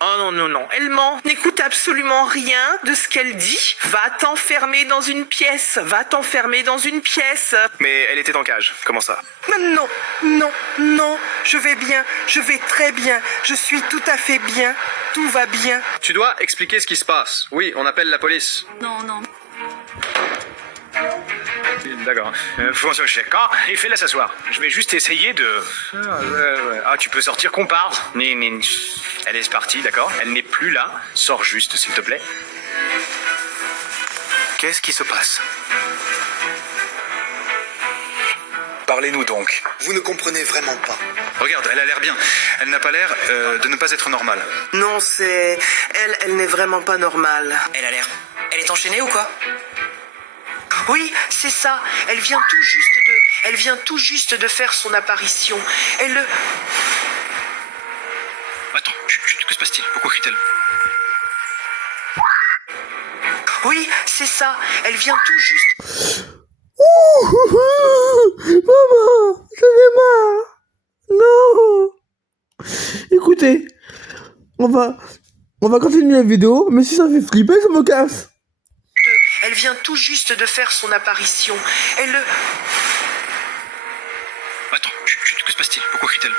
Oh non, elle ment. N'écoute absolument rien de ce qu'elle dit. Va t'enfermer dans une pièce. Mais elle était en cage, comment ça? Non, je vais bien, je vais très bien, je suis tout à fait bien, tout va bien. Tu dois expliquer ce qui se passe. Oui, on appelle la police. Non. D'accord. François Checan, et fais-la s'asseoir. Je vais juste essayer de... Ah, tu peux sortir qu'on parle. Elle est partie, d'accord? Elle n'est plus là. Sors juste, s'il te plaît. Qu'est-ce qui se passe? Parlez-nous donc. Vous ne comprenez vraiment pas. Regarde, elle a l'air bien. Elle n'a pas l'air de ne pas être normale. Non, c'est... Elle n'est vraiment pas normale. Elle a l'air... Elle est enchaînée ou quoi? Oui, c'est ça. Elle vient tout juste de faire son apparition. Elle... Attends, chut, que se passe-t-il? Pourquoi crie-t-elle? Oui, c'est ça. Elle vient tout juste... Maman, j'en ai marre. Non. Écoutez, on va continuer la vidéo, mais si ça fait flipper, je me casse. Elle vient tout juste de faire son apparition. Elle... Attends, chut, que se passe-t-il? Pourquoi crie-t-elle?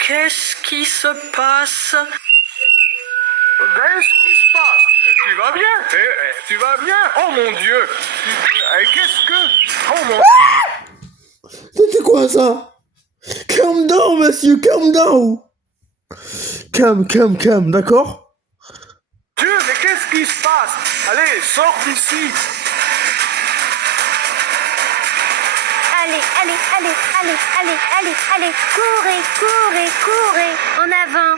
Qu'est-ce qui se passe? Qu'est-ce qui se passe? Tu vas bien? Tu vas bien? Oh mon Dieu! Qu'est-ce que... Oh mon... C'était quoi ça? Calm down, monsieur, calm down. Calm, d'accord? Dieu, mais qu'est-ce qui se passe? Allez, sors d'ici! Allez, courez, en avant,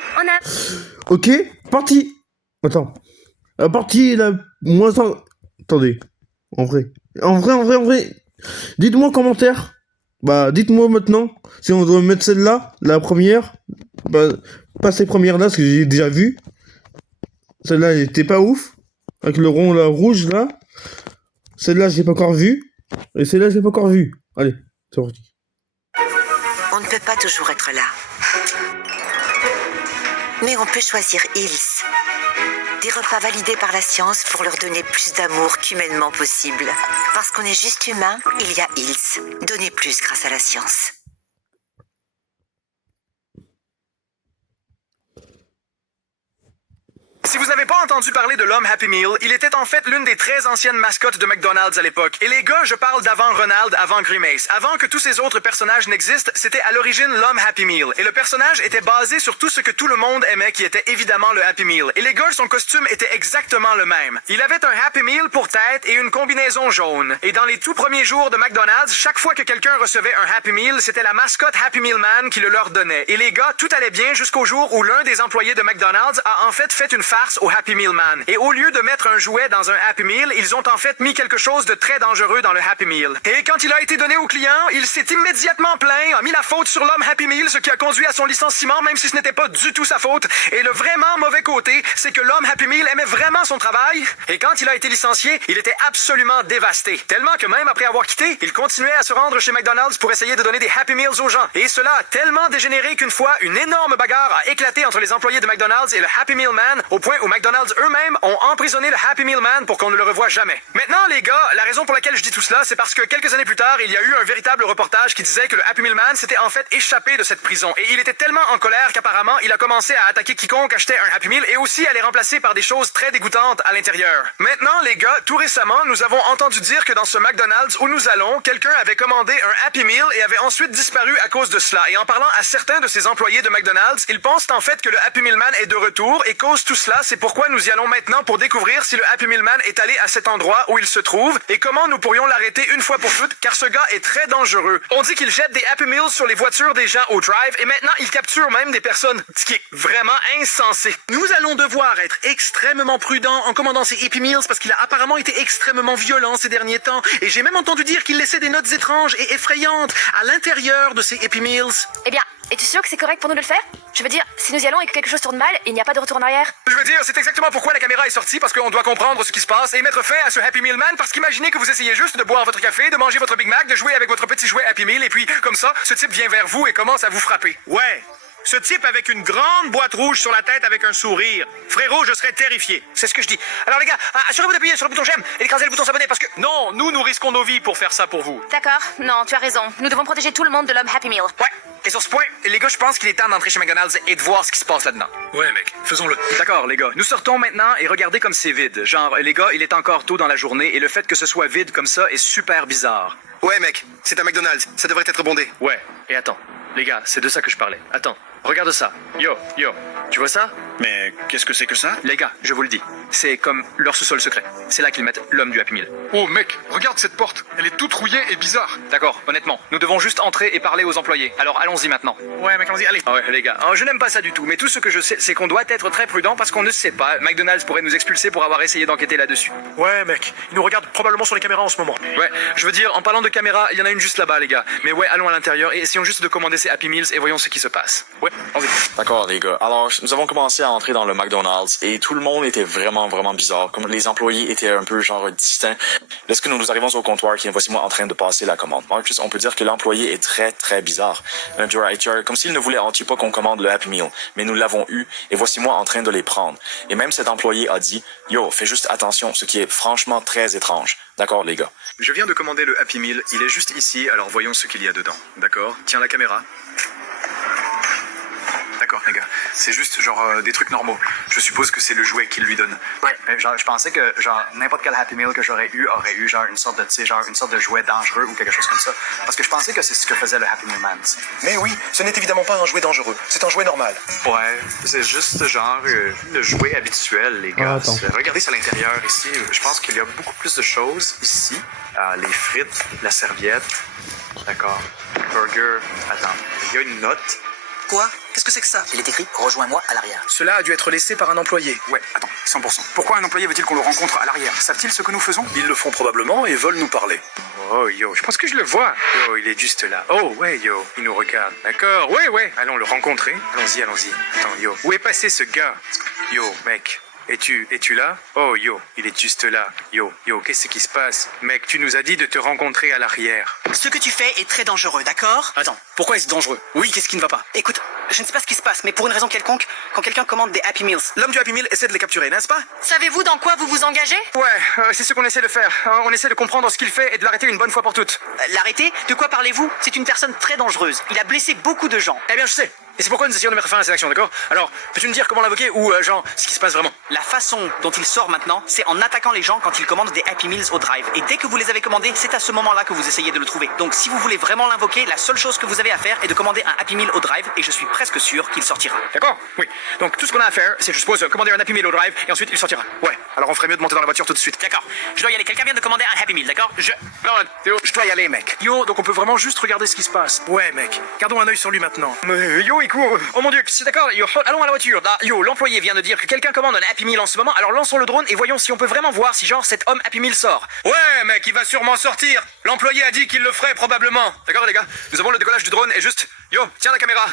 Ok, parti. Attends. La partie la moins... Attendez. En vrai. Dites-moi en commentaire. Bah, dites-moi maintenant si on doit mettre celle-là, la première. Bah, pas ces premières-là, parce que j'ai déjà vu. Celle-là, elle était pas ouf. Avec le rond, là, rouge, là. Celle-là, j'ai pas encore vu. Et celle-là, j'ai pas encore vu. Allez, c'est parti. On ne peut pas toujours être là. Mais on peut choisir Hills. Des repas validés par la science pour leur donner plus d'amour qu'humainement possible. Parce qu'on est juste humain, il y a Hills. Donner plus grâce à la science. Si vous n'avez pas entendu parler de l'homme Happy Meal, il était en fait l'une des très anciennes mascottes de McDonald's à l'époque. Et les gars, je parle d'avant Ronald, avant Grimace. Avant que tous ces autres personnages n'existent, c'était à l'origine l'homme Happy Meal. Et le personnage était basé sur tout ce que tout le monde aimait, qui était évidemment le Happy Meal. Et les gars, son costume était exactement le même. Il avait un Happy Meal pour tête et une combinaison jaune. Et dans les tout premiers jours de McDonald's, chaque fois que quelqu'un recevait un Happy Meal, c'était la mascotte Happy Meal Man qui le leur donnait. Et les gars, tout allait bien jusqu'au jour où l'un des employés de McDonald's a en fait une farce au Happy Meal Man. Et au lieu de mettre un jouet dans un Happy Meal, ils ont en fait mis quelque chose de très dangereux dans le Happy Meal. Et quand il a été donné au client, il s'est immédiatement plaint, a mis la faute sur l'homme Happy Meal, ce qui a conduit à son licenciement, même si ce n'était pas du tout sa faute. Et le vraiment mauvais côté, c'est que l'homme Happy Meal aimait vraiment son travail. Et quand il a été licencié, il était absolument dévasté. Tellement que même après avoir quitté, il continuait à se rendre chez McDonald's pour essayer de donner des Happy Meals aux gens. Et cela a tellement dégénéré qu'une fois, une énorme bagarre a éclaté entre les employés de McDonald's et le Happy Meal Man, au point où McDonald's eux-mêmes ont emprisonné le Happy Meal Man pour qu'on ne le revoie jamais. Maintenant, les gars, la raison pour laquelle je dis tout cela, c'est parce que quelques années plus tard, il y a eu un véritable reportage qui disait que le Happy Meal Man s'était en fait échappé de cette prison. Et il était tellement en colère qu'apparemment, il a commencé à attaquer quiconque achetait un Happy Meal et aussi à les remplacer par des choses très dégoûtantes à l'intérieur. Maintenant, les gars, tout récemment, nous avons entendu dire que dans ce McDonald's où nous allons, quelqu'un avait commandé un Happy Meal et avait ensuite disparu à cause de cela. Et en parlant à certains de ces employés de McDonald's, ils pensent en fait que le Happy Meal Man est de retour et cause tout cela, c'est pourquoi nous y allons maintenant pour découvrir si le Happy Meal Man est allé à cet endroit où il se trouve et comment nous pourrions l'arrêter une fois pour toutes, car ce gars est très dangereux. On dit qu'il jette des Happy Meals sur les voitures des gens au drive et maintenant il capture même des personnes, ce qui est vraiment insensé. Nous allons devoir être extrêmement prudents en commandant ces Happy Meals parce qu'il a apparemment été extrêmement violent ces derniers temps et j'ai même entendu dire qu'il laissait des notes étranges et effrayantes à l'intérieur de ces Happy Meals. Eh bien, es-tu sûr que c'est correct pour nous de le faire? Je veux dire, si nous y allons et que quelque chose tourne mal, il n'y a pas de retour en arrière. Je veux dire, c'est exactement pourquoi la caméra est sortie, parce qu'on doit comprendre ce qui se passe et mettre fin à ce Happy Meal Man, parce qu'imaginez que vous essayez juste de boire votre café, de manger votre Big Mac, de jouer avec votre petit jouet Happy Meal, et puis, comme ça, ce type vient vers vous et commence à vous frapper. Ouais, ce type avec une grande boîte rouge sur la tête avec un sourire. Frérot, je serais terrifié. C'est ce que je dis. Alors les gars, assurez-vous d'appuyer sur le bouton j'aime et d'écraser le bouton s'abonner parce que... Non, nous risquons nos vies pour faire ça pour vous. D'accord, non, tu as raison. Nous devons protéger tout le monde de l'homme Happy Meal. Ouais. Et sur ce point, les gars, je pense qu'il est temps d'entrer chez McDonald's et de voir ce qui se passe là-dedans. Ouais, mec, faisons-le. D'accord, les gars. Nous sortons maintenant et regardez comme c'est vide. Genre, les gars, il est encore tôt dans la journée et le fait que ce soit vide comme ça est super bizarre. Ouais, mec, c'est un McDonald's. Ça devrait être bondé. Ouais, et attends. Les gars, c'est de ça que je parlais. Attends, regarde ça. Yo, tu vois ça? Mais qu'est-ce que c'est que ça? Les gars, je vous le dis. c'est comme leur sous-sol secret. C'est là qu'ils mettent l'homme du Happy Meal. Oh mec, regarde cette porte. Elle est toute rouillée et bizarre. D'accord, honnêtement, nous devons juste entrer et parler aux employés. Alors allons-y maintenant. Ouais, mec, allons-y, allez. Ah ouais, les gars, je n'aime pas ça du tout, mais tout ce que je sais, c'est qu'on doit être très prudent parce qu'on ne sait pas. McDonald's pourrait nous expulser pour avoir essayé d'enquêter là-dessus. Ouais, mec, ils nous regardent probablement sur les caméras en ce moment. Ouais, je veux dire, en parlant de caméra, il y en a une juste là-bas, les gars. Mais ouais, allons à l'intérieur et essayons juste de commander ces Happy Meals et voyons ce qui se passe. Ouais, allons-y. D'accord, les gars. Alors, nous avons commencé à entrer dans le McDonald's et tout le monde était vraiment bizarre. Comme les employés étaient un peu genre distincts. Lorsque nous arrivons au comptoir, voici moi en train de passer la commande. Marcus, on peut dire que l'employé est très bizarre. Un HR, comme s'il ne voulait pas qu'on commande le Happy Meal. Mais nous l'avons eu et voici moi en train de les prendre. Et même cet employé a dit, yo, fais juste attention, ce qui est franchement très étrange. D'accord, les gars. Je viens de commander le Happy Meal, il est juste ici, alors voyons ce qu'il y a dedans. D'accord? Tiens la caméra. D'accord, les gars. C'est juste genre des trucs normaux. Je suppose que c'est le jouet qu'il lui donne. Ouais, genre, je pensais que genre n'importe quel Happy Meal que j'aurais eu aurait eu genre une sorte de, tu sais, genre une sorte de jouet dangereux ou quelque chose comme ça. Parce que je pensais que c'est ce que faisait le Happy Meal Man. T'sais. Mais oui, ce n'est évidemment pas un jouet dangereux. C'est un jouet normal. Ouais, c'est juste genre le jouet habituel, les gars. Regardez à l'intérieur ici. Je pense qu'il y a beaucoup plus de choses ici. Les frites, la serviette. D'accord. Burger. Attends, il y a une note. Quoi? Qu'est-ce que c'est que ça? Il est écrit « Rejoins-moi à l'arrière ». Cela a dû être laissé par un employé. Ouais, attends, 100%. Pourquoi un employé veut-il qu'on le rencontre à l'arrière? Savent-ils ce que nous faisons? Ils le font probablement et veulent nous parler. Oh, yo, je pense que je le vois. Yo, il est juste là. Oh, ouais, yo, il nous regarde. D'accord, ouais, allons le rencontrer. Allons-y. Attends, yo, où est passé ce gars? Yo, mec. Es-tu là? Oh, yo, il est juste là. Yo, qu'est-ce qui se passe? Mec, tu nous as dit de te rencontrer à l'arrière. Ce que tu fais est très dangereux, d'accord? Attends, pourquoi est-ce dangereux? Oui, qu'est-ce qui ne va pas? Écoute, je ne sais pas ce qui se passe, mais pour une raison quelconque, quand quelqu'un commande des Happy Meals... L'homme du Happy Meal essaie de les capturer, n'est-ce pas? Savez-vous dans quoi vous vous engagez? Ouais, c'est ce qu'on essaie de faire. On essaie de comprendre ce qu'il fait et de l'arrêter une bonne fois pour toutes. L'arrêter? De quoi parlez-vous? C'est une personne très dangereuse. Il a blessé beaucoup de gens. Eh bien, je sais. Et c'est pourquoi nous essayons de mettre fin à cette action, d'accord? Alors, peux-tu me dire comment l'invoquer ou genre ce qui se passe vraiment? La façon dont il sort maintenant, c'est en attaquant les gens quand ils commandent des Happy Meals au drive. Et dès que vous les avez commandés, c'est à ce moment-là que vous essayez de le trouver. Donc si vous voulez vraiment l'invoquer, la seule chose que vous avez à faire est de commander un Happy Meal au drive et je suis presque sûr qu'il sortira. D'accord? Oui. Donc tout ce qu'on a à faire, c'est je suppose commander un Happy Meal au drive et ensuite il sortira. Ouais. Alors on ferait mieux de monter dans la voiture tout de suite. D'accord. Je dois y aller. Quelqu'un vient de commander un Happy Meal, d'accord? Non, Théo, je dois y aller, mec. Yo, donc on peut vraiment juste regarder ce qui se passe. Ouais, mec. Gardons un œil sur lui maintenant. Yo, il court. Oh mon dieu, c'est d'accord. Yo, allons à la voiture. Yo, l'employé vient de dire que quelqu'un commande un Happy Meal en ce moment, alors lançons le drone et voyons si on peut vraiment voir si genre cet homme Happy Meal sort. Ouais, mec, il va sûrement sortir. L'employé a dit qu'il le ferait probablement. D'accord, les gars? Nous avons le décollage du drone et juste... Yo, tiens la caméra.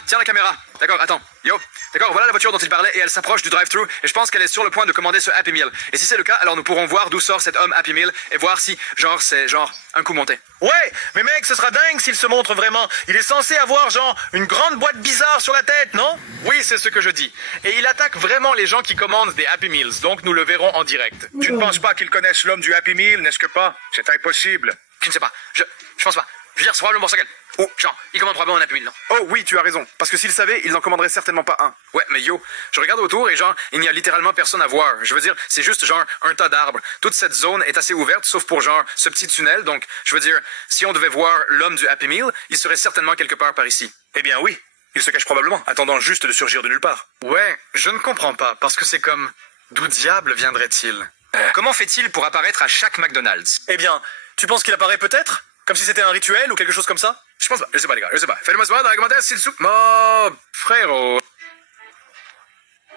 D'accord, attends. Yo, d'accord, voilà la voiture dont il parlait et elle s'approche du drive-thru et je pense qu'elle est sur le point de commander ce Happy Meal. Et si c'est le cas, alors nous pourrons voir d'où sort cet homme Happy Meal et voir si, genre, c'est genre un coup monté. Ouais, mais mec, ce sera dingue s'il se montre vraiment. Il est censé avoir genre une grande boîte bizarre sur la tête, non? Oui, c'est ce que je dis. Et il attaque vraiment les gens qui commandent des Happy Meals, donc nous le verrons en direct. Tu ne penses pas qu'il connaisse l'homme du Happy Meal, n'est-ce que pas? C'est impossible. Je ne sais pas. Je pense pas. Je veux dire, c'est probablement ça qu'elle... Oh, genre, il commande probablement un Happy Meal, non? Oh oui, tu as raison. Parce que s'il savait, il n'en commanderait certainement pas un. Ouais, mais yo, je regarde autour et genre, il n'y a littéralement personne à voir. Je veux dire, c'est juste genre un tas d'arbres. Toute cette zone est assez ouverte, sauf pour genre ce petit tunnel. Donc, je veux dire, si on devait voir l'homme du Happy Meal, il serait certainement quelque part par ici. Eh bien oui, il se cache probablement, attendant juste de surgir de nulle part. Ouais, je ne comprends pas, parce que c'est comme... D'où diable viendrait-il? Comment fait-il pour apparaître à chaque McDonald's? Eh bien, tu penses qu'il apparaît peut-être? Comme si c'était un rituel ou quelque chose comme ça? Je pense pas, je sais pas les gars, je sais pas. Faites-moi savoir dans les commentaires si le soupe... Oh, frérot...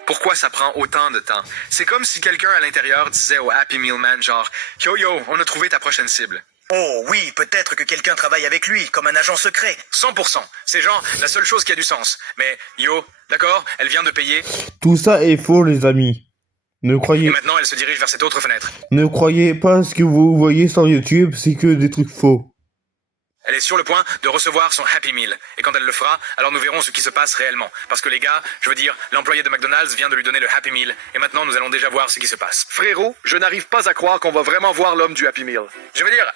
Pourquoi ça prend autant de temps? C'est comme si quelqu'un à l'intérieur disait au Happy Meal Man genre « Yo, on a trouvé ta prochaine cible ». Oh oui, peut-être que quelqu'un travaille avec lui, comme un agent secret. 100%. C'est genre la seule chose qui a du sens. Mais yo, d'accord, elle vient de payer. Tout ça est faux, les amis. Ne croyez... Et maintenant, elle se dirige vers cette autre fenêtre. Ne croyez pas ce que vous voyez sur YouTube, c'est que des trucs faux. Elle est sur le point de recevoir son Happy Meal. Et quand elle le fera, alors nous verrons ce qui se passe réellement. Parce que les gars, je veux dire, l'employé de McDonald's vient de lui donner le Happy Meal. Et maintenant, nous allons déjà voir ce qui se passe. Frérot, je n'arrive pas à croire qu'on va vraiment voir l'homme du Happy Meal. Je veux dire,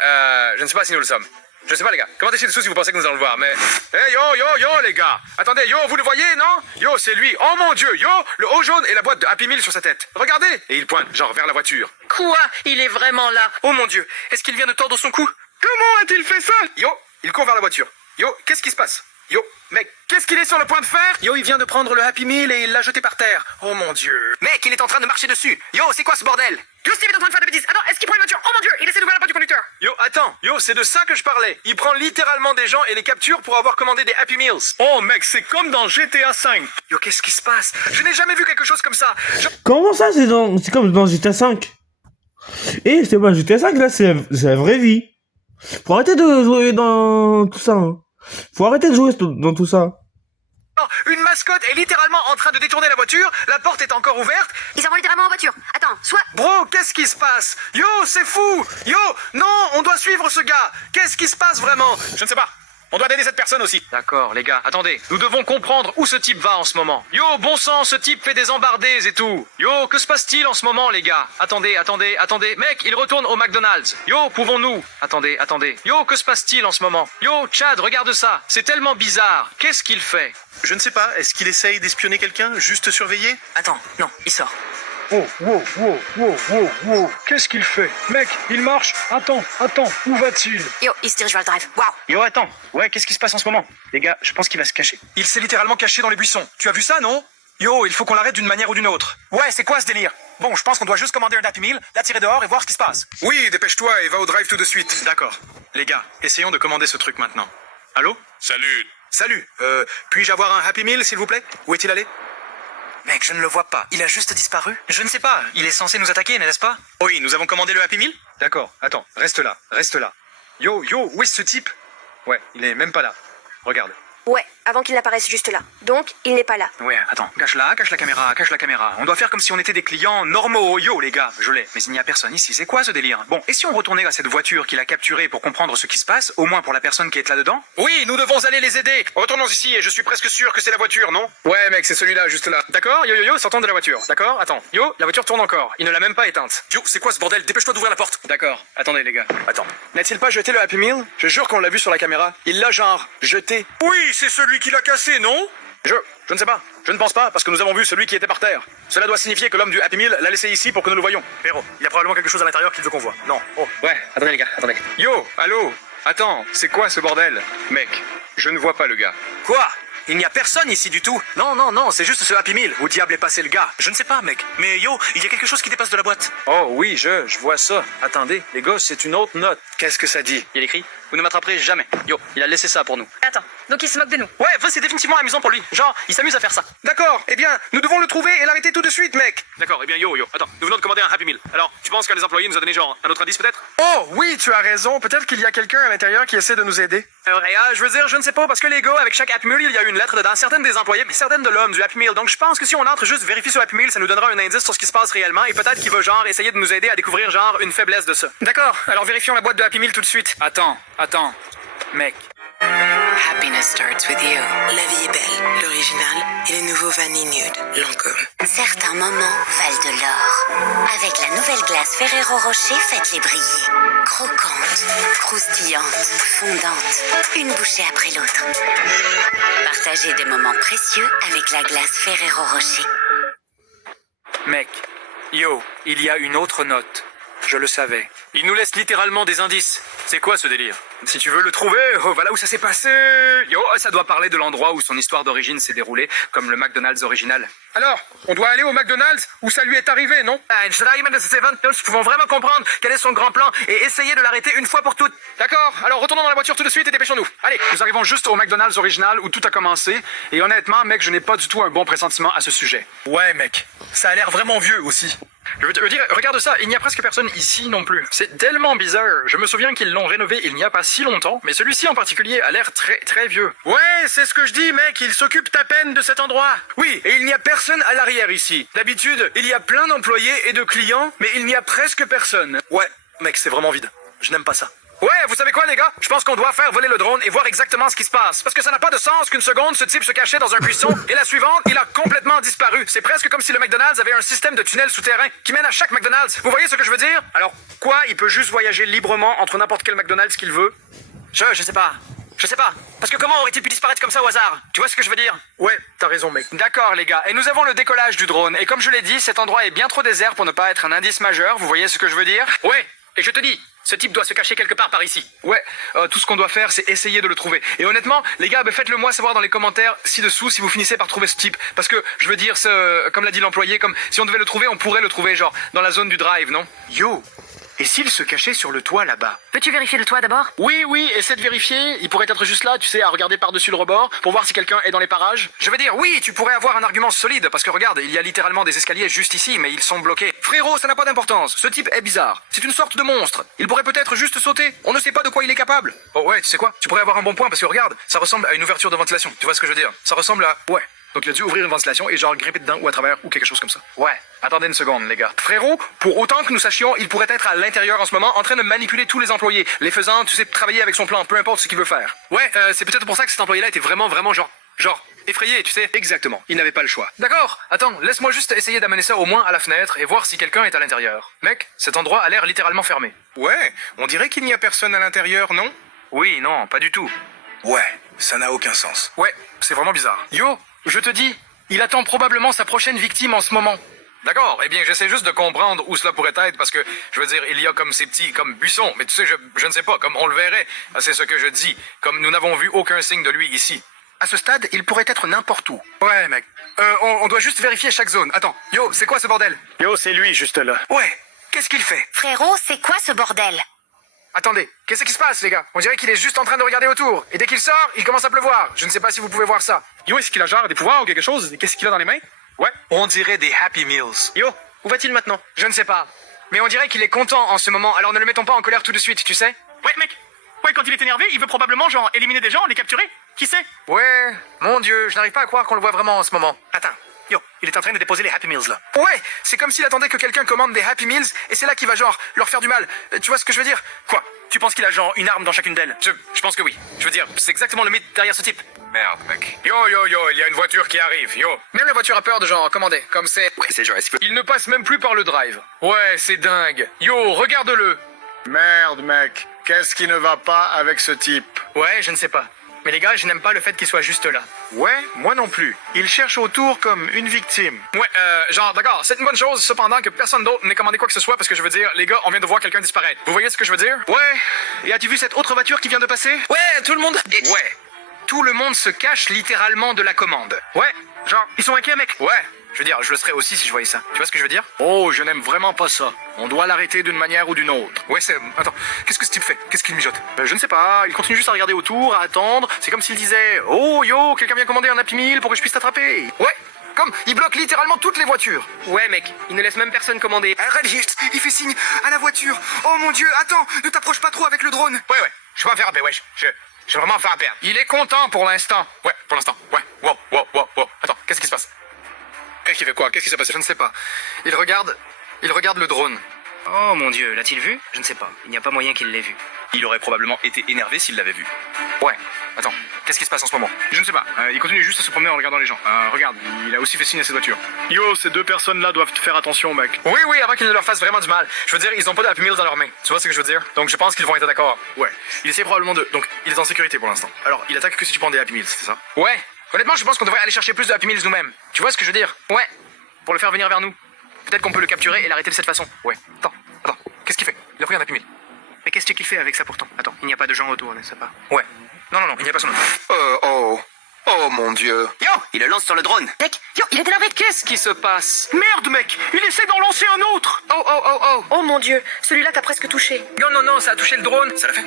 je ne sais pas si nous le sommes. Je sais pas les gars, commentez ci-dessous si vous pensez que nous allons le voir, mais... Hey yo les gars! Attendez, yo, vous le voyez, non? Yo, c'est lui, oh mon dieu, yo! Le haut jaune et la boîte de Happy Meal sur sa tête. Regardez! Et il pointe, genre, vers la voiture. Quoi? Il est vraiment là? Oh mon dieu, est-ce qu'il vient de tordre son cou? Comment a-t-il fait ça? Yo, il court vers la voiture. Yo, qu'est-ce qui se passe? Yo, mec, qu'est-ce qu'il est sur le point de faire? Yo, il vient de prendre le Happy Meal et il l'a jeté par terre. Oh mon dieu. Mec, il est en train de marcher dessus. Yo, c'est quoi ce bordel? Yo, Steve est en train de faire des bêtises. Attends, est-ce qu'il prend une voiture? Oh mon dieu, il essaie d'ouvrir la porte du conducteur. Yo, attends. Yo, c'est de ça que je parlais. Il prend littéralement des gens et les capture pour avoir commandé des Happy Meals. Oh mec, c'est comme dans GTA 5. Yo, qu'est-ce qui se passe? Je n'ai jamais vu quelque chose comme ça. Comment ça, c'est comme dans GTA 5? Et c'est pas GTA 5, là, c'est la vraie vie. Faut arrêter de jouer dans tout ça. Hein. Faut arrêter de jouer dans tout ça. Une mascotte est littéralement en train de détourner la voiture, la porte est encore ouverte. Ils s'en vont littéralement en voiture. Attends, soit... Bro, qu'est-ce qui se passe? Yo, c'est fou! Yo, non, on doit suivre ce gars. Qu'est-ce qui se passe vraiment? Je ne sais pas. On doit aider cette personne aussi. D'accord, les gars, attendez. Nous devons comprendre où ce type va en ce moment. Yo, bon sang, ce type fait des embardées et tout. Yo, que se passe-t-il en ce moment, les gars? Attendez. Mec, il retourne au McDonald's. Yo, pouvons-nous? Attendez. Yo, que se passe-t-il en ce moment? Yo, Chad, regarde ça. C'est tellement bizarre. Qu'est-ce qu'il fait? Je ne sais pas, est-ce qu'il essaye d'espionner quelqu'un? Juste surveiller? Attends, non, il sort. Wow. Qu'est-ce qu'il fait? Mec, il marche. Attends, où va-t-il? Yo, il se dirige vers le drive. Waouh. Yo, attends. Ouais, qu'est-ce qui se passe en ce moment? Les gars, je pense qu'il va se cacher. Il s'est littéralement caché dans les buissons. Tu as vu ça, non? Yo, il faut qu'on l'arrête d'une manière ou d'une autre. Ouais, c'est quoi ce délire? Bon, je pense qu'on doit juste commander un Happy Meal, l'attirer dehors et voir ce qui se passe. Oui, dépêche-toi et va au drive tout de suite. D'accord. Les gars, essayons de commander ce truc maintenant. Allô? Salut. Puis-je avoir un Happy Meal, s'il vous plaît? Où est-il allé? Mec, je ne le vois pas. Il a juste disparu. Je ne sais pas. Il est censé nous attaquer, n'est-ce pas? Oui, nous avons commandé le Happy Meal? D'accord. Attends, reste là. Yo, où est ce type? Ouais, il est même pas là. Regarde. Ouais, avant qu'il n'apparaisse juste là. Donc, il n'est pas là. Ouais, attends, cache la caméra. On doit faire comme si on était des clients normaux. Yo, les gars, je l'ai. Mais il n'y a personne ici. C'est quoi ce délire? Bon, et si on retournait à cette voiture qu'il a capturée pour comprendre ce qui se passe, au moins pour la personne qui est là-dedans? Oui, nous devons aller les aider. Retournons ici et je suis presque sûr que c'est la voiture, non? Ouais, mec, c'est celui-là, juste là. D'accord? Yo, sortons de la voiture. D'accord? Attends. Yo, la voiture tourne encore. Il ne l'a même pas éteinte. Yo, c'est quoi ce bordel? Dépêche-toi d'ouvrir la porte. D'accord. Attendez, les gars. Attends. N'a-t-il pas jeté le Happy Meal? Je jure qu'on l'a vu sur la caméra. Il l'a genre jeté. Oui, c'est celui qui l'a cassé, non? Je ne sais pas. Je ne pense pas, parce que nous avons vu celui qui était par terre. Cela doit signifier que l'homme du Happy Meal l'a laissé ici pour que nous le voyions. Héros, il y a probablement quelque chose à l'intérieur qu'il veut qu'on voit. Non. Oh. Ouais, attendez les gars, attendez. Yo, allô? Attends, c'est quoi ce bordel? Mec, je ne vois pas le gars. Quoi? Il n'y a personne ici du tout. Non, c'est juste ce Happy Meal. Où diable est passé le gars? Je ne sais pas, mec. Mais yo, il y a quelque chose qui dépasse de la boîte. Oh oui, je vois ça. Attendez, les gars, c'est une autre note. Qu'est-ce que ça dit? Il écrit: vous ne m'attraperez jamais. Yo, il a laissé ça pour nous. Attends, donc il se moque de nous. Ouais, c'est définitivement amusant pour lui. Genre, il s'amuse à faire ça. D'accord, eh bien, nous devons le trouver et l'arrêter tout de suite, mec. D'accord, eh bien, yo, attends, nous venons de commander un Happy Meal. Alors, tu penses qu'un des employés nous a donné genre un autre indice peut-être? Oh, oui, tu as raison. Peut-être qu'il y a quelqu'un à l'intérieur qui essaie de nous aider. Je veux dire, je ne sais pas, parce que les gars, avec chaque Happy Meal, il y a une lettre dedans. Certaines des employés, mais certaines de l'homme du Happy Meal. Donc, je pense que si on entre juste vérifier ce Happy Meal, ça nous donnera un indice sur ce qui se passe réellement et peut-être qu'il va genre essayer de nous aider à découvrir genre une faiblesse de ça. D'accord, alors vérifions la boîte de Happy Meal tout de suite. Attends, mec. Happiness starts with you. La vie est belle, l'original et le nouveau Vanille Nude, Lancôme. Certains moments valent de l'or. Avec la nouvelle glace Ferrero Rocher, faites-les briller. Croquante, croustillante, fondante, une bouchée après l'autre. Partagez des moments précieux avec la glace Ferrero Rocher. Mec, yo, il y a une autre note. Je le savais. Il nous laisse littéralement des indices. C'est quoi ce délire? Si tu veux le trouver, voilà où ça s'est passé. Yo, ça doit parler de l'endroit où son histoire d'origine s'est déroulée, comme le McDonald's original. Alors, on doit aller au McDonald's où ça lui est arrivé, non? Nous pouvons vraiment comprendre quel est son grand plan et essayer de l'arrêter une fois pour toutes. D'accord, alors retournons dans la voiture tout de suite et dépêchons-nous. Allez, nous arrivons juste au McDonald's original où tout a commencé. Et honnêtement, mec, je n'ai pas du tout un bon pressentiment à ce sujet. Ouais, mec, ça a l'air vraiment vieux aussi. Je veux dire, regarde ça, il n'y a presque personne ici non plus. C'est tellement bizarre. Je me souviens qu'ils l'ont rénové il n'y a pas si longtemps, mais celui-ci en particulier a l'air très vieux. Ouais, c'est ce que je dis, mec, il s'occupe à peine de cet endroit. Oui, et il n'y a personne à l'arrière ici. D'habitude, il y a plein d'employés et de clients, mais il n'y a presque personne. Ouais, mec, c'est vraiment vide. Je n'aime pas ça. Ouais, vous savez quoi, les gars? Je pense qu'on doit faire voler le drone et voir exactement ce qui se passe. Parce que ça n'a pas de sens qu'une seconde, ce type se cachait dans un buisson et la suivante, il a complètement disparu. C'est presque comme si le McDonald's avait un système de tunnels souterrains qui mène à chaque McDonald's. Vous voyez ce que je veux dire? Alors, quoi? Il peut juste voyager librement entre n'importe quel McDonald's qu'il veut? Je sais pas. Je sais pas. Parce que comment aurait-il pu disparaître comme ça au hasard? Tu vois ce que je veux dire? Ouais, t'as raison, mec. D'accord, les gars. Et nous avons le décollage du drone. Et comme je l'ai dit, cet endroit est bien trop désert pour ne pas être un indice majeur. Vous voyez ce que je veux dire? Ouais. Et je te dis, Ce type doit se cacher quelque part par ici. Ouais, tout ce qu'on doit faire, c'est essayer de le trouver. Et honnêtement, les gars, faites-le moi savoir dans les commentaires ci-dessous si vous finissez par trouver ce type. Parce que, je veux dire, comme l'a dit l'employé, comme si on devait le trouver, on pourrait le trouver, genre, dans la zone du drive, non? Yo, et s'il se cachait sur le toit là-bas? Peux-tu vérifier le toit d'abord? Oui, essaie de vérifier. Il pourrait être juste là, tu sais, à regarder par-dessus le rebord, pour voir si quelqu'un est dans les parages. Je veux dire, oui, tu pourrais avoir un argument solide, parce que regarde, il y a littéralement des escaliers juste ici, mais ils sont bloqués. Frérot, ça n'a pas d'importance. Ce type est bizarre. C'est une sorte de monstre. Il pourrait peut-être juste sauter. On ne sait pas de quoi il est capable. Oh ouais, tu sais quoi? Tu pourrais avoir un bon point, parce que regarde, ça ressemble à une ouverture de ventilation. Tu vois ce que je veux dire? Ça ressemble à... Ouais. Donc il a dû ouvrir une ventilation et genre grimper dedans ou à travers ou quelque chose comme ça. Ouais, attendez une seconde les gars. Frérot, pour autant que nous sachions, il pourrait être à l'intérieur en ce moment en train de manipuler tous les employés, les faisant, tu sais, travailler avec son plan, peu importe ce qu'il veut faire. Ouais, c'est peut-être pour ça que cet employé-là était vraiment genre effrayé, tu sais. Exactement, il n'avait pas le choix. D'accord, attends, laisse-moi juste essayer d'amener ça au moins à la fenêtre et voir si quelqu'un est à l'intérieur. Mec, cet endroit a l'air littéralement fermé. Ouais, on dirait qu'il n'y a personne à l'intérieur, non? Oui, non, pas du tout. Ouais, ça n'a aucun sens. Ouais, c'est vraiment bizarre. Yo, je te dis, il attend probablement sa prochaine victime en ce moment. D'accord, eh bien j'essaie juste de comprendre où cela pourrait être parce que, je veux dire, il y a comme ces petits, comme buissons, mais tu sais, je ne sais pas, comme on le verrait, c'est ce que je dis, comme nous n'avons vu aucun signe de lui ici. À ce stade, il pourrait être n'importe où. Ouais, mec, on doit juste vérifier chaque zone. Attends, yo, c'est quoi ce bordel? Yo, c'est lui, juste là. Ouais, qu'est-ce qu'il fait? Frérot, c'est quoi ce bordel? Attendez, qu'est-ce qui se passe, les gars? On dirait qu'il est juste en train de regarder autour. Et dès qu'il sort, il commence à pleuvoir. Je ne sais pas si vous pouvez voir ça. Yo, est-ce qu'il a genre des pouvoirs ou quelque chose? Qu'est-ce qu'il a dans les mains? Ouais, on dirait des Happy Meals. Yo, où va-t-il maintenant? Je ne sais pas. Mais on dirait qu'il est content en ce moment, alors ne le mettons pas en colère tout de suite, tu sais? Ouais, mec. Ouais, quand il est énervé, il veut probablement, genre, éliminer des gens, les capturer. Qui sait? Ouais, mon Dieu, je n'arrive pas à croire qu'on le voit vraiment en ce moment. Attends. Yo, il est en train de déposer les Happy Meals, là. Ouais, c'est comme s'il attendait que quelqu'un commande des Happy Meals, et c'est là qu'il va, genre, leur faire du mal. Tu vois ce que je veux dire? Quoi? Tu penses qu'il a, genre, une arme dans chacune d'elles? Je pense que oui. Je veux dire, c'est exactement le mythe derrière ce type. Merde, mec. Yo, il y a une voiture qui arrive, yo. Même la voiture a peur de, genre, commander, comme c'est... Ouais, c'est genre... Il ne passe même plus par le drive. Ouais, c'est dingue. Yo, regarde-le. Merde, mec. Qu'est-ce qui ne va pas avec ce type? Ouais, je ne sais pas. Mais les gars, je n'aime pas le fait qu'il soit juste là. Ouais, moi non plus. Il cherche autour comme une victime. Ouais, genre, d'accord, c'est une bonne chose, cependant, que personne d'autre n'ait commandé quoi que ce soit, parce que je veux dire, les gars, on vient de voir quelqu'un disparaître. Vous voyez ce que je veux dire? Ouais. Et as-tu vu cette autre voiture qui vient de passer? Ouais, tout le monde... Ouais. Tout le monde se cache littéralement de la commande. Ouais, genre, ils sont inquiets, mec. Ouais. Je veux dire, je le serais aussi si je voyais ça. Tu vois ce que je veux dire? Oh, je n'aime vraiment pas ça. On doit l'arrêter d'une manière ou d'une autre. Ouais, c'est... Attends, qu'est-ce que ce type fait? Qu'est-ce qu'il mijote? Je ne sais pas, il continue juste à regarder autour, à attendre. C'est comme s'il disait « Oh, yo, quelqu'un vient commander un Happy Meal pour que je puisse t'attraper !» Ouais, comme il bloque littéralement toutes les voitures. Ouais, mec, il ne laisse même personne commander. Arrête juste, il fait signe à la voiture. Oh mon Dieu, attends, ne t'approche pas trop avec le drone. Ouais, je vais pas me faire appeler, wesh. Je vais vraiment faire perdre. Il est content pour l'instant. Ouais, pour l'instant, ouais. Wow. Attends, qu'est-ce qui se passe? Qu'est-ce qu'il fait quoi? Qu'est-ce qui s'est passé? Je ne sais pas. Il regarde le drone. Oh mon Dieu, l'a-t-il vu? Je ne sais pas. Il n'y a pas moyen qu'il l'ait vu. Il aurait probablement été énervé s'il l'avait vu. Ouais. Attends, qu'est-ce qui se passe en ce moment? Je ne sais pas. Il continue juste à se promener en regardant les gens. Regarde, il a aussi fait signe à cette voiture. Yo, ces deux personnes-là doivent faire attention, mec. Oui, avant qu'ils ne leur fassent vraiment du mal. Je veux dire, ils n'ont pas de Happy Meals dans leurs mains. Tu vois ce que je veux dire? Donc je pense qu'ils vont être d'accord. Ouais. Il essaie probablement de... Donc, il est en sécurité pour l'instant. Alors, il attaque que si tu prends des Happy Meals, c'est ça? Ouais. Honnêtement, je pense qu'on devrait aller chercher plus de Happy Meals nous-mêmes. Tu vois ce que je veux dire? Ouais. Pour le faire venir vers nous. Peut-être qu'on peut le capturer et l'arrêter de cette façon. Ouais. Attends. Qu'est-ce qu'il fait? Il a pris un Happy Meal. Mais qu'est-ce qu'il fait avec ça pourtant? Attends, il n'y a pas de gens autour, n'est-ce pas? Ouais. Non, il n'y a personne autour. Oh mon Dieu. Yo, il le lance sur le drone. Mec, yo, il est énervé. Qu'est-ce qui se passe? Merde, mec, il essaie d'en lancer un autre. Oh mon Dieu, celui-là t'a presque touché. Non, ça a touché le drone. Ça l'a fait?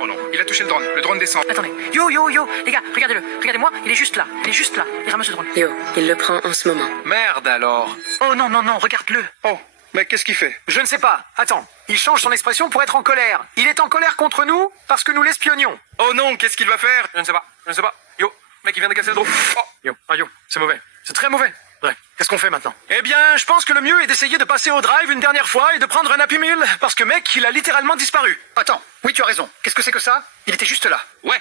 Oh non, il a touché le drone. Le drone descend. Attendez. Yo, les gars, regardez-le. Regardez-moi, il est juste là. Il ramasse le drone. Yo, il le prend en ce moment. Merde alors. Oh non, regarde-le. Oh, mec, qu'est-ce qu'il fait? Je ne sais pas. Attends, il change son expression pour être en colère. Il est en colère contre nous parce que nous l'espionions. Oh non, qu'est-ce qu'il va faire? Je ne sais pas. Yo, mec, il vient de casser le drone. Oh, yo, c'est mauvais. C'est très mauvais. Bref, qu'est-ce qu'on fait maintenant? Eh bien, je pense que le mieux est d'essayer de passer au drive une dernière fois et de prendre un Happy Meal, parce que mec, il a littéralement disparu. Attends, oui, tu as raison. Qu'est-ce que c'est que ça? Il était juste là. Ouais.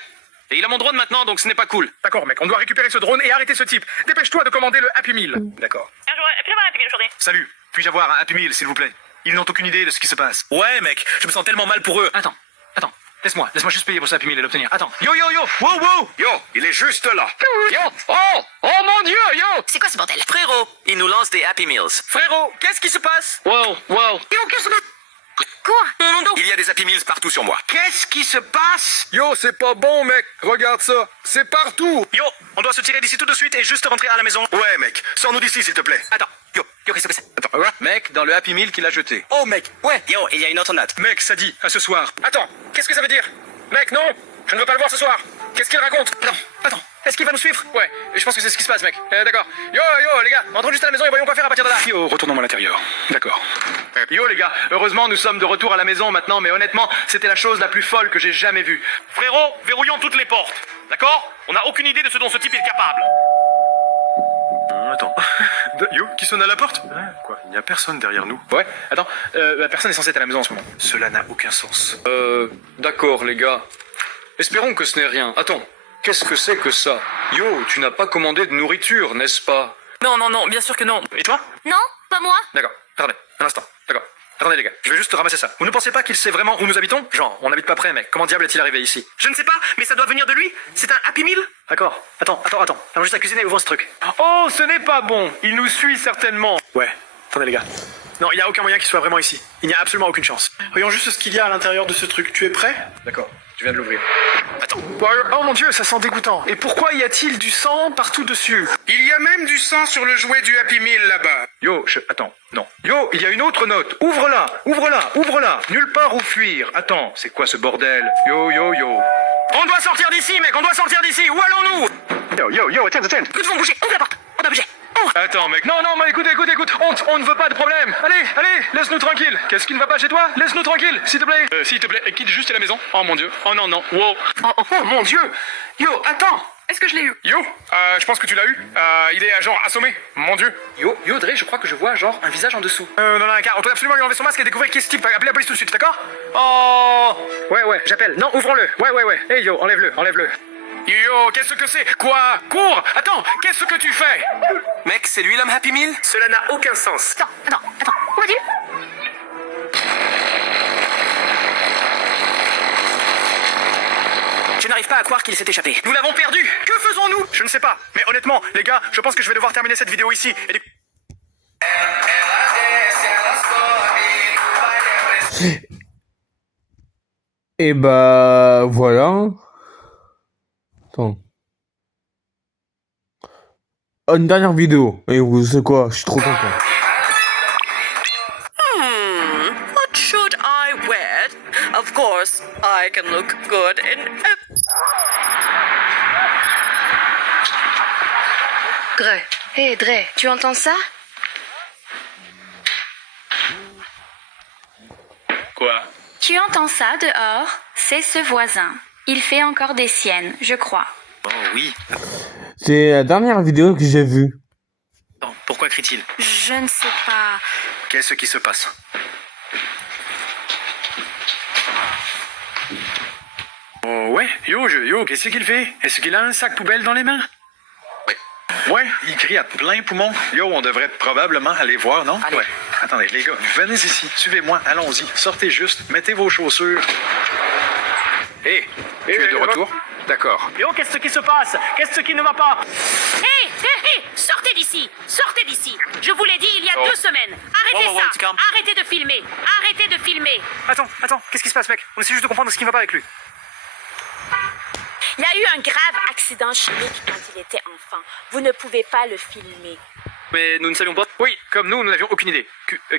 Et il a mon drone maintenant, donc ce n'est pas cool. D'accord, mec, on doit récupérer ce drone et arrêter ce type. Dépêche-toi de commander le Happy Meal. D'accord. Puis-je avoir un Happy Meal aujourd'hui? Salut, puis-je avoir un Happy Meal, s'il vous plaît? Ils n'ont aucune idée de ce qui se passe. Ouais, mec, je me sens tellement mal pour eux. Attends. Laisse-moi juste payer pour ce Happy Meal et l'obtenir. Attends. Yo, wow. Yo, il est juste là. Yo, oh mon Dieu, yo. C'est quoi ce bordel? Frérot, il nous lance des Happy Meals. Frérot, qu'est-ce qui se passe? Wow. Yo, qu'est-ce que... Quoi? Il y a des Happy Meals partout sur moi. Qu'est-ce qui se passe? Yo, c'est pas bon, mec. Regarde ça. C'est partout. Yo, on doit se tirer d'ici tout de suite et juste rentrer à la maison. Ouais, mec. Sors-nous d'ici, s'il te plaît. Attends, yo, qu'est-ce que c'est? Attends, quoi? Mec, dans le Happy Meal qu'il a jeté. Oh, mec. Ouais. Yo, il y a une autre note. Mec, ça dit, à ce soir. Attends, qu'est-ce que ça veut dire? Mec, non. Je ne veux pas le voir ce soir. Qu'est-ce qu'il raconte? Attends, est-ce qu'il va nous suivre? Ouais, je pense que c'est ce qui se passe, mec. D'accord. Yo, les gars, rentrons juste à la maison et voyons quoi faire à partir de là. Yo, retournons à l'intérieur. D'accord. Yo les gars, heureusement nous sommes de retour à la maison maintenant, mais honnêtement, c'était la chose la plus folle que j'ai jamais vue. Frérot, verrouillons toutes les portes. D'accord? On n'a aucune idée de ce dont ce type est capable. Attends. Yo, qui sonne à la porte? Quoi? Il n'y a personne derrière nous. Ouais, attends, la personne est censée être à la maison en ce moment. Cela n'a aucun sens. D'accord, les gars. Espérons que ce n'est rien. Attends, qu'est-ce que c'est que ça? Yo, tu n'as pas commandé de nourriture, n'est-ce pas? Non, bien sûr que non. Et toi? Non, pas moi. D'accord, attendez, un instant. D'accord. Attendez les gars, je vais juste ramasser ça. Vous ne pensez pas qu'il sait vraiment où nous habitons? Genre, on n'habite pas près, mec. Comment diable est-il arrivé ici? Je ne sais pas, mais ça doit venir de lui. C'est un Happy Meal? D'accord. Attends. Allons juste à cuisiner et ouvrons ce truc. Oh, ce n'est pas bon. Il nous suit certainement. Ouais, attendez les gars. Non, il n'y a aucun moyen qu'il soit vraiment ici. Il n'y a absolument aucune chance. Voyons juste ce qu'il y a à l'intérieur de ce truc. Tu es prêt? D'accord, je viens de l'ouvrir. Attends. Oh mon dieu, ça sent dégoûtant. Et pourquoi y a-t-il du sang partout dessus? Il y a même du sang sur le jouet du Happy Meal là-bas. Yo, attends, non. Yo, il y a une autre note. Ouvre-la. Nulle part où fuir. Attends, c'est quoi ce bordel? Yo. On doit sortir d'ici, mec, on doit sortir d'ici. Où allons-nous? Yo, attends. Nous devons bouger, ouvre la porte. On doit bouger. Ouvre. Attends, mec. Non, mais écoute. On ne veut pas de problème. Allez, laisse-nous tranquille. Qu'est-ce qui ne va pas chez toi? Laisse-nous tranquille, s'il te plaît. S'il te plaît, quitte juste la maison. Oh mon dieu. Oh non. Wow. Oh mon dieu. Yo, attends. Est-ce que je l'ai eu? Yo, je pense que tu l'as eu. Il est genre assommé. Mon dieu. Yo, Dre, je crois que je vois genre un visage en dessous. Non, car on doit absolument lui enlever son masque et découvrir qui est ce type. Appelez la police tout de suite, d'accord? Oh. Ouais, j'appelle. Non, ouvrons-le. Ouais. Hey yo, enlève-le. Yo, qu'est-ce que c'est? Quoi? Cours! Attends, qu'est-ce que tu fais? Mec, c'est lui l'homme Happy Meal? Cela n'a aucun sens. Attends. Mon Dieu. Je n'arrive pas à croire qu'il s'est échappé. Nous l'avons perdu! Que faisons-nous? Je ne sais pas. Mais honnêtement, les gars, je pense que je vais devoir terminer cette vidéo ici. Et bah voilà. Attends. Une dernière vidéo. Et vous savez quoi? Je suis trop content. What should I wear? Of course, I can look good in... Dre, tu entends ça? Quoi? Tu entends ça dehors? C'est ce voisin. Il fait encore des siennes, je crois. Oh oui. C'est la dernière vidéo que j'ai vue. Non, pourquoi crie-t-il? Je ne sais pas. Qu'est-ce qui se passe? Oh ouais, yo, qu'est-ce qu'il fait? Est-ce qu'il a un sac poubelle dans les mains? Ouais, il crie à plein poumon. Yo, on devrait probablement aller voir, non? Allez. Ouais. Attendez, les gars, venez ici, suivez-moi, allons-y. Sortez juste, mettez vos chaussures. Hé, tu es de retour? D'accord. Yo, qu'est-ce qui se passe? Qu'est-ce qui ne va pas? Hé, sortez d'ici. Je vous l'ai dit il y a 2 semaines. Arrêtez tu ça. calmes. Arrêtez de filmer. Attends, qu'est-ce qui se passe, mec? On essaie juste de comprendre ce qui ne va pas avec lui. Il y a eu un grave accident chimique quand il était enfant. Vous ne pouvez pas le filmer. Mais nous ne savions pas. Oui, comme nous n'avions aucune idée.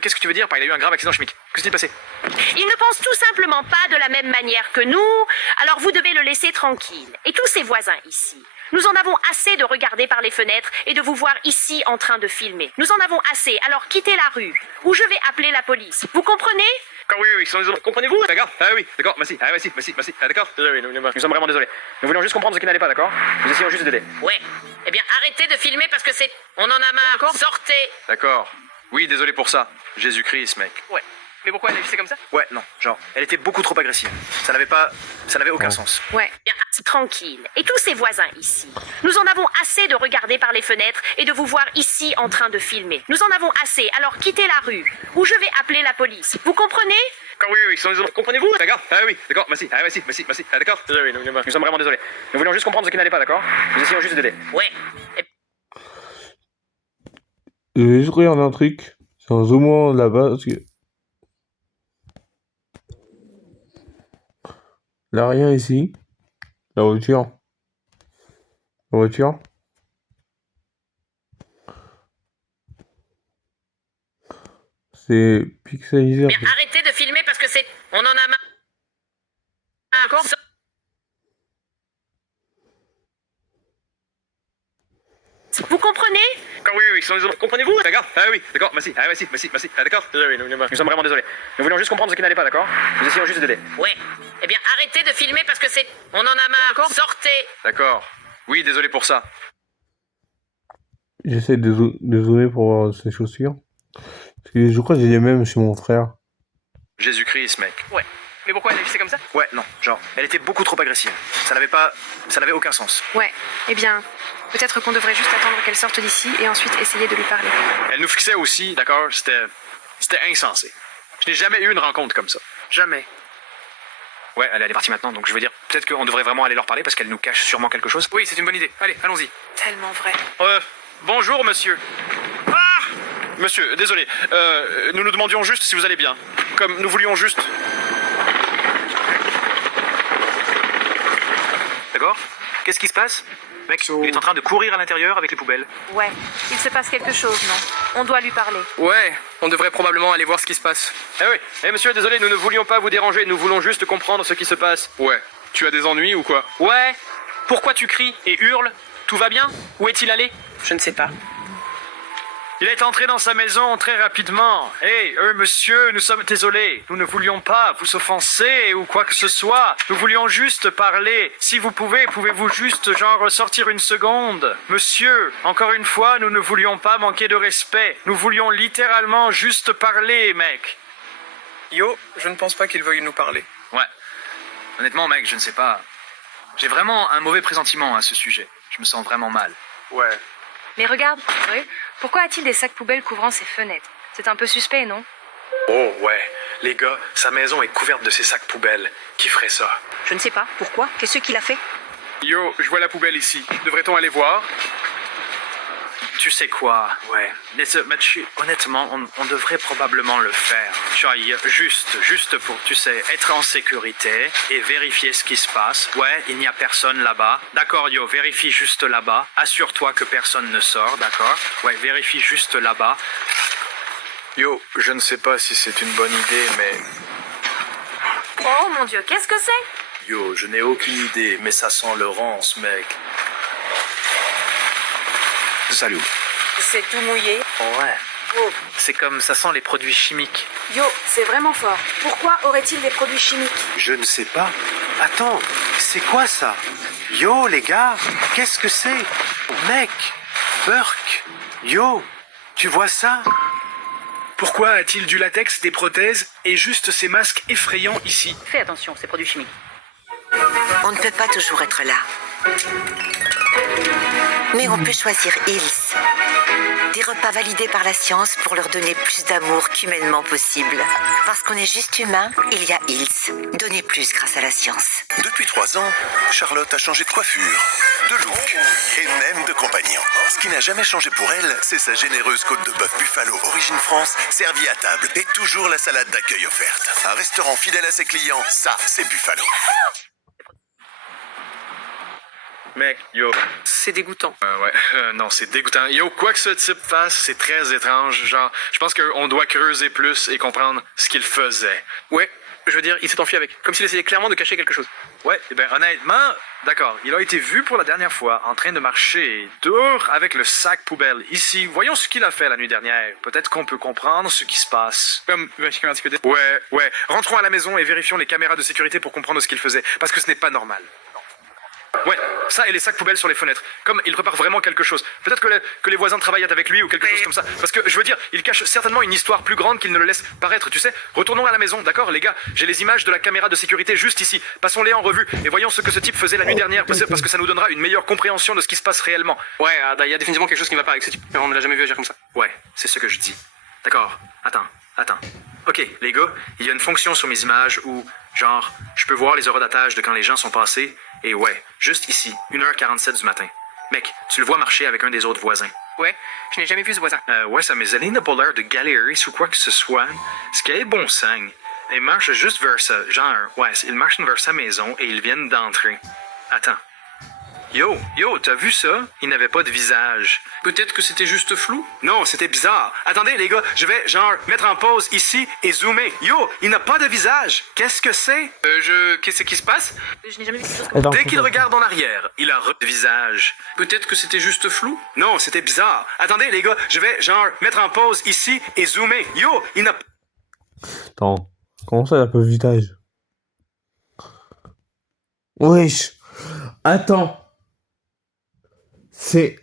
Qu'est-ce que tu veux dire par il a eu un grave accident chimique? Que s'est-il passé? Il ne pense tout simplement pas de la même manière que nous, alors vous devez le laisser tranquille. Et tous ses voisins ici. Nous en avons assez de regarder par les fenêtres et de vous voir ici en train de filmer. Nous en avons assez, alors quittez la rue, ou je vais appeler la police. Vous comprenez? Oui, comprenez-vous? D'accord? Ah oui, d'accord, merci. Ah, d'accord? Désolé, nous sommes vraiment désolés. Nous voulions juste comprendre ce qui n'allait pas, d'accord? Nous essayons juste d'aider. Ouais. Eh bien, arrêtez de filmer parce que c'est... On en a marre. Sortez. D'accord. Oui, désolé pour ça. Jésus-Christ, mec. Ouais. Mais pourquoi elle agissait comme ça? Ouais, non, genre, elle était beaucoup trop agressive. Ça n'avait aucun sens. Ouais. Bien, tranquille. Et tous ces voisins ici. Nous en avons assez de regarder par les fenêtres et de vous voir ici en train de filmer. Nous en avons assez, alors quittez la rue, ou je vais appeler la police. Vous comprenez? Oui, comprenez-vous? D'accord? Ah oui, d'accord, merci. Ah, d'accord? Désolé, nous sommes vraiment désolés. Nous voulions juste comprendre ce qui n'allait pas, d'accord? Nous essayons juste d'aider. Ouais. Je vais juste regarder un truc. C'est un zoom là-bas. Parce que... Là, rien ici. La voiture. La voiture. C'est pixelisé. Bien, arrêtez de filmer parce que c'est... On en a marre. D'accord. Vous comprenez? Oui, comprenez-vous? D'accord? Ah oui, d'accord, merci. Ah, d'accord? Désolé, nous sommes vraiment désolés. Nous voulions juste comprendre ce qui n'allait pas, d'accord? Nous essayons juste d'aider. Ouais. Eh bien, arrêtez de filmer parce que c'est... On en a marre. Sortez. D'accord. Oui, désolé pour ça. J'essaie de zoomer pour voir ses chaussures. Parce que je crois que j'ai les mêmes chez mon frère. Jésus-Christ, mec. Ouais. Mais pourquoi elle agissait comme ça? Ouais, non, genre, elle était beaucoup trop agressive. Ça n'avait aucun sens. Ouais, eh bien, peut-être qu'on devrait juste attendre qu'elle sorte d'ici et ensuite essayer de lui parler. Elle nous fixait aussi, d'accord? C'était insensé. Je n'ai jamais eu une rencontre comme ça. Jamais. Ouais, elle est partie maintenant, donc je veux dire, peut-être qu'on devrait vraiment aller leur parler parce qu'elle nous cache sûrement quelque chose. Oui, c'est une bonne idée. Allez, allons-y. Tellement vrai. Bonjour, monsieur. Ah! Monsieur, désolé. Nous nous demandions juste si vous allez bien. Comme nous voulions juste... D'accord? Qu'est-ce qui se passe? Mec, il est en train de courir à l'intérieur avec les poubelles. Ouais, il se passe quelque chose, non? On doit lui parler. Ouais, on devrait probablement aller voir ce qui se passe. Eh oui, monsieur, désolé, nous ne voulions pas vous déranger, nous voulons juste comprendre ce qui se passe. Ouais. Tu as des ennuis ou quoi? Ouais. Pourquoi tu cries et hurles? Tout va bien? Où est-il allé? Je ne sais pas. Il est entré dans sa maison très rapidement. Monsieur, nous sommes désolés. Nous ne voulions pas vous offenser ou quoi que ce soit. Nous voulions juste parler. Si vous pouvez-vous juste, sortir une seconde? Monsieur, encore une fois, nous ne voulions pas manquer de respect. Nous voulions littéralement juste parler, mec. Yo, je ne pense pas qu'il veuille nous parler. Ouais. Honnêtement, mec, je ne sais pas. J'ai vraiment un mauvais pressentiment à ce sujet. Je me sens vraiment mal. Ouais. Mais regarde, oui, pourquoi a-t-il des sacs poubelles couvrant ses fenêtres? C'est un peu suspect, non? Oh ouais, les gars, sa maison est couverte de ces sacs poubelles. Qui ferait ça? Je ne sais pas. Pourquoi? Qu'est-ce qu'il a fait? Yo, je vois la poubelle ici. Devrait-on aller voir? Tu sais quoi? Ouais. Honnêtement, on devrait probablement le faire. Genre, juste pour, tu sais, être en sécurité et vérifier ce qui se passe. Ouais, il n'y a personne là-bas. D'accord, yo, vérifie juste là-bas. Assure-toi que personne ne sort, d'accord? Ouais, vérifie juste là-bas. Yo, je ne sais pas si c'est une bonne idée, mais... Oh mon Dieu, qu'est-ce que c'est? Yo, je n'ai aucune idée, mais ça sent le rance, mec. Salut. C'est tout mouillé. Ouais. Oh. C'est comme ça sent les produits chimiques. Yo, c'est vraiment fort. Pourquoi aurait-il des produits chimiques? Je ne sais pas. Attends, c'est quoi ça? Yo, les gars, qu'est-ce que c'est? Mec, Burk, yo, tu vois ça? Pourquoi a-t-il du latex, des prothèses et juste ces masques effrayants ici? Fais attention, ces produits chimiques. On ne peut pas toujours être là. Mais on peut choisir Hills. Des repas validés par la science pour leur donner plus d'amour qu'humainement possible. Parce qu'on est juste humain, il y a Hills. Donnez plus grâce à la science. Depuis 3 ans, Charlotte a changé de coiffure, de look et même de compagnon. Ce qui n'a jamais changé pour elle, c'est sa généreuse côte de bœuf Buffalo, origine France, servie à table et toujours la salade d'accueil offerte. Un restaurant fidèle à ses clients, ça, c'est Buffalo. Mec, yo. C'est dégoûtant. Non, c'est dégoûtant. Yo, quoi que ce type fasse, c'est très étrange. Genre, je pense qu'on doit creuser plus et comprendre ce qu'il faisait. Ouais, je veux dire, il s'est enfui avec. Comme s'il essayait clairement de cacher quelque chose. Ouais, eh ben honnêtement, d'accord, il a été vu pour la dernière fois en train de marcher dehors avec le sac poubelle ici. Voyons ce qu'il a fait la nuit dernière. Peut-être qu'on peut comprendre ce qui se passe. Ouais. Rentrons à la maison et vérifions les caméras de sécurité pour comprendre ce qu'il faisait. Parce que ce n'est pas normal. Ouais, ça et les sacs poubelles sur les fenêtres. Comme il prépare vraiment quelque chose. Peut-être que les voisins travaillent avec lui ou quelque chose comme ça. Parce que, je veux dire, il cache certainement une histoire plus grande qu'il ne le laisse paraître, tu sais. Retournons à la maison, d'accord, les gars? J'ai les images de la caméra de sécurité juste ici. Passons-les en revue et voyons ce que ce type faisait la nuit dernière. Parce que ça nous donnera une meilleure compréhension de ce qui se passe réellement. Ouais, il y a définitivement quelque chose qui ne va pas avec ce type. On ne l'a jamais vu agir comme ça. Ouais, c'est ce que je dis. D'accord, attends. Ok, les gars, il y a une fonction sur mes images où, genre, je peux voir les heures d'attache de quand les gens sont passés. Et ouais, juste ici, 1h47 du matin. Mec, tu le vois marcher avec un des autres voisins. Ouais, je n'ai jamais vu ce voisin. Ouais, ça mes aînés n'a pas l'air de galérer sous quoi que ce soit. Ce qui est bon signe. il marche juste vers ça. Genre, ouais, il marche vers sa maison et ils viennent d'entrer. Attends. Yo, t'as vu ça? Il n'avait pas de visage. Peut-être que c'était juste flou? Non, c'était bizarre. Attendez, les gars, je vais, genre, mettre en pause ici et zoomer. Yo, il n'a pas de visage. Qu'est-ce que c'est? Qu'est-ce qui se passe? Je n'ai jamais vu quelque chose Attends, Dès qu'il regarde en arrière, il a de visage. Peut-être que c'était juste flou? Non, c'était bizarre. Attendez, les gars, je vais, genre, mettre en pause ici et zoomer. Yo, il n'a... Attends, comment ça, il a pas de visage? Wesh. Attends. C'est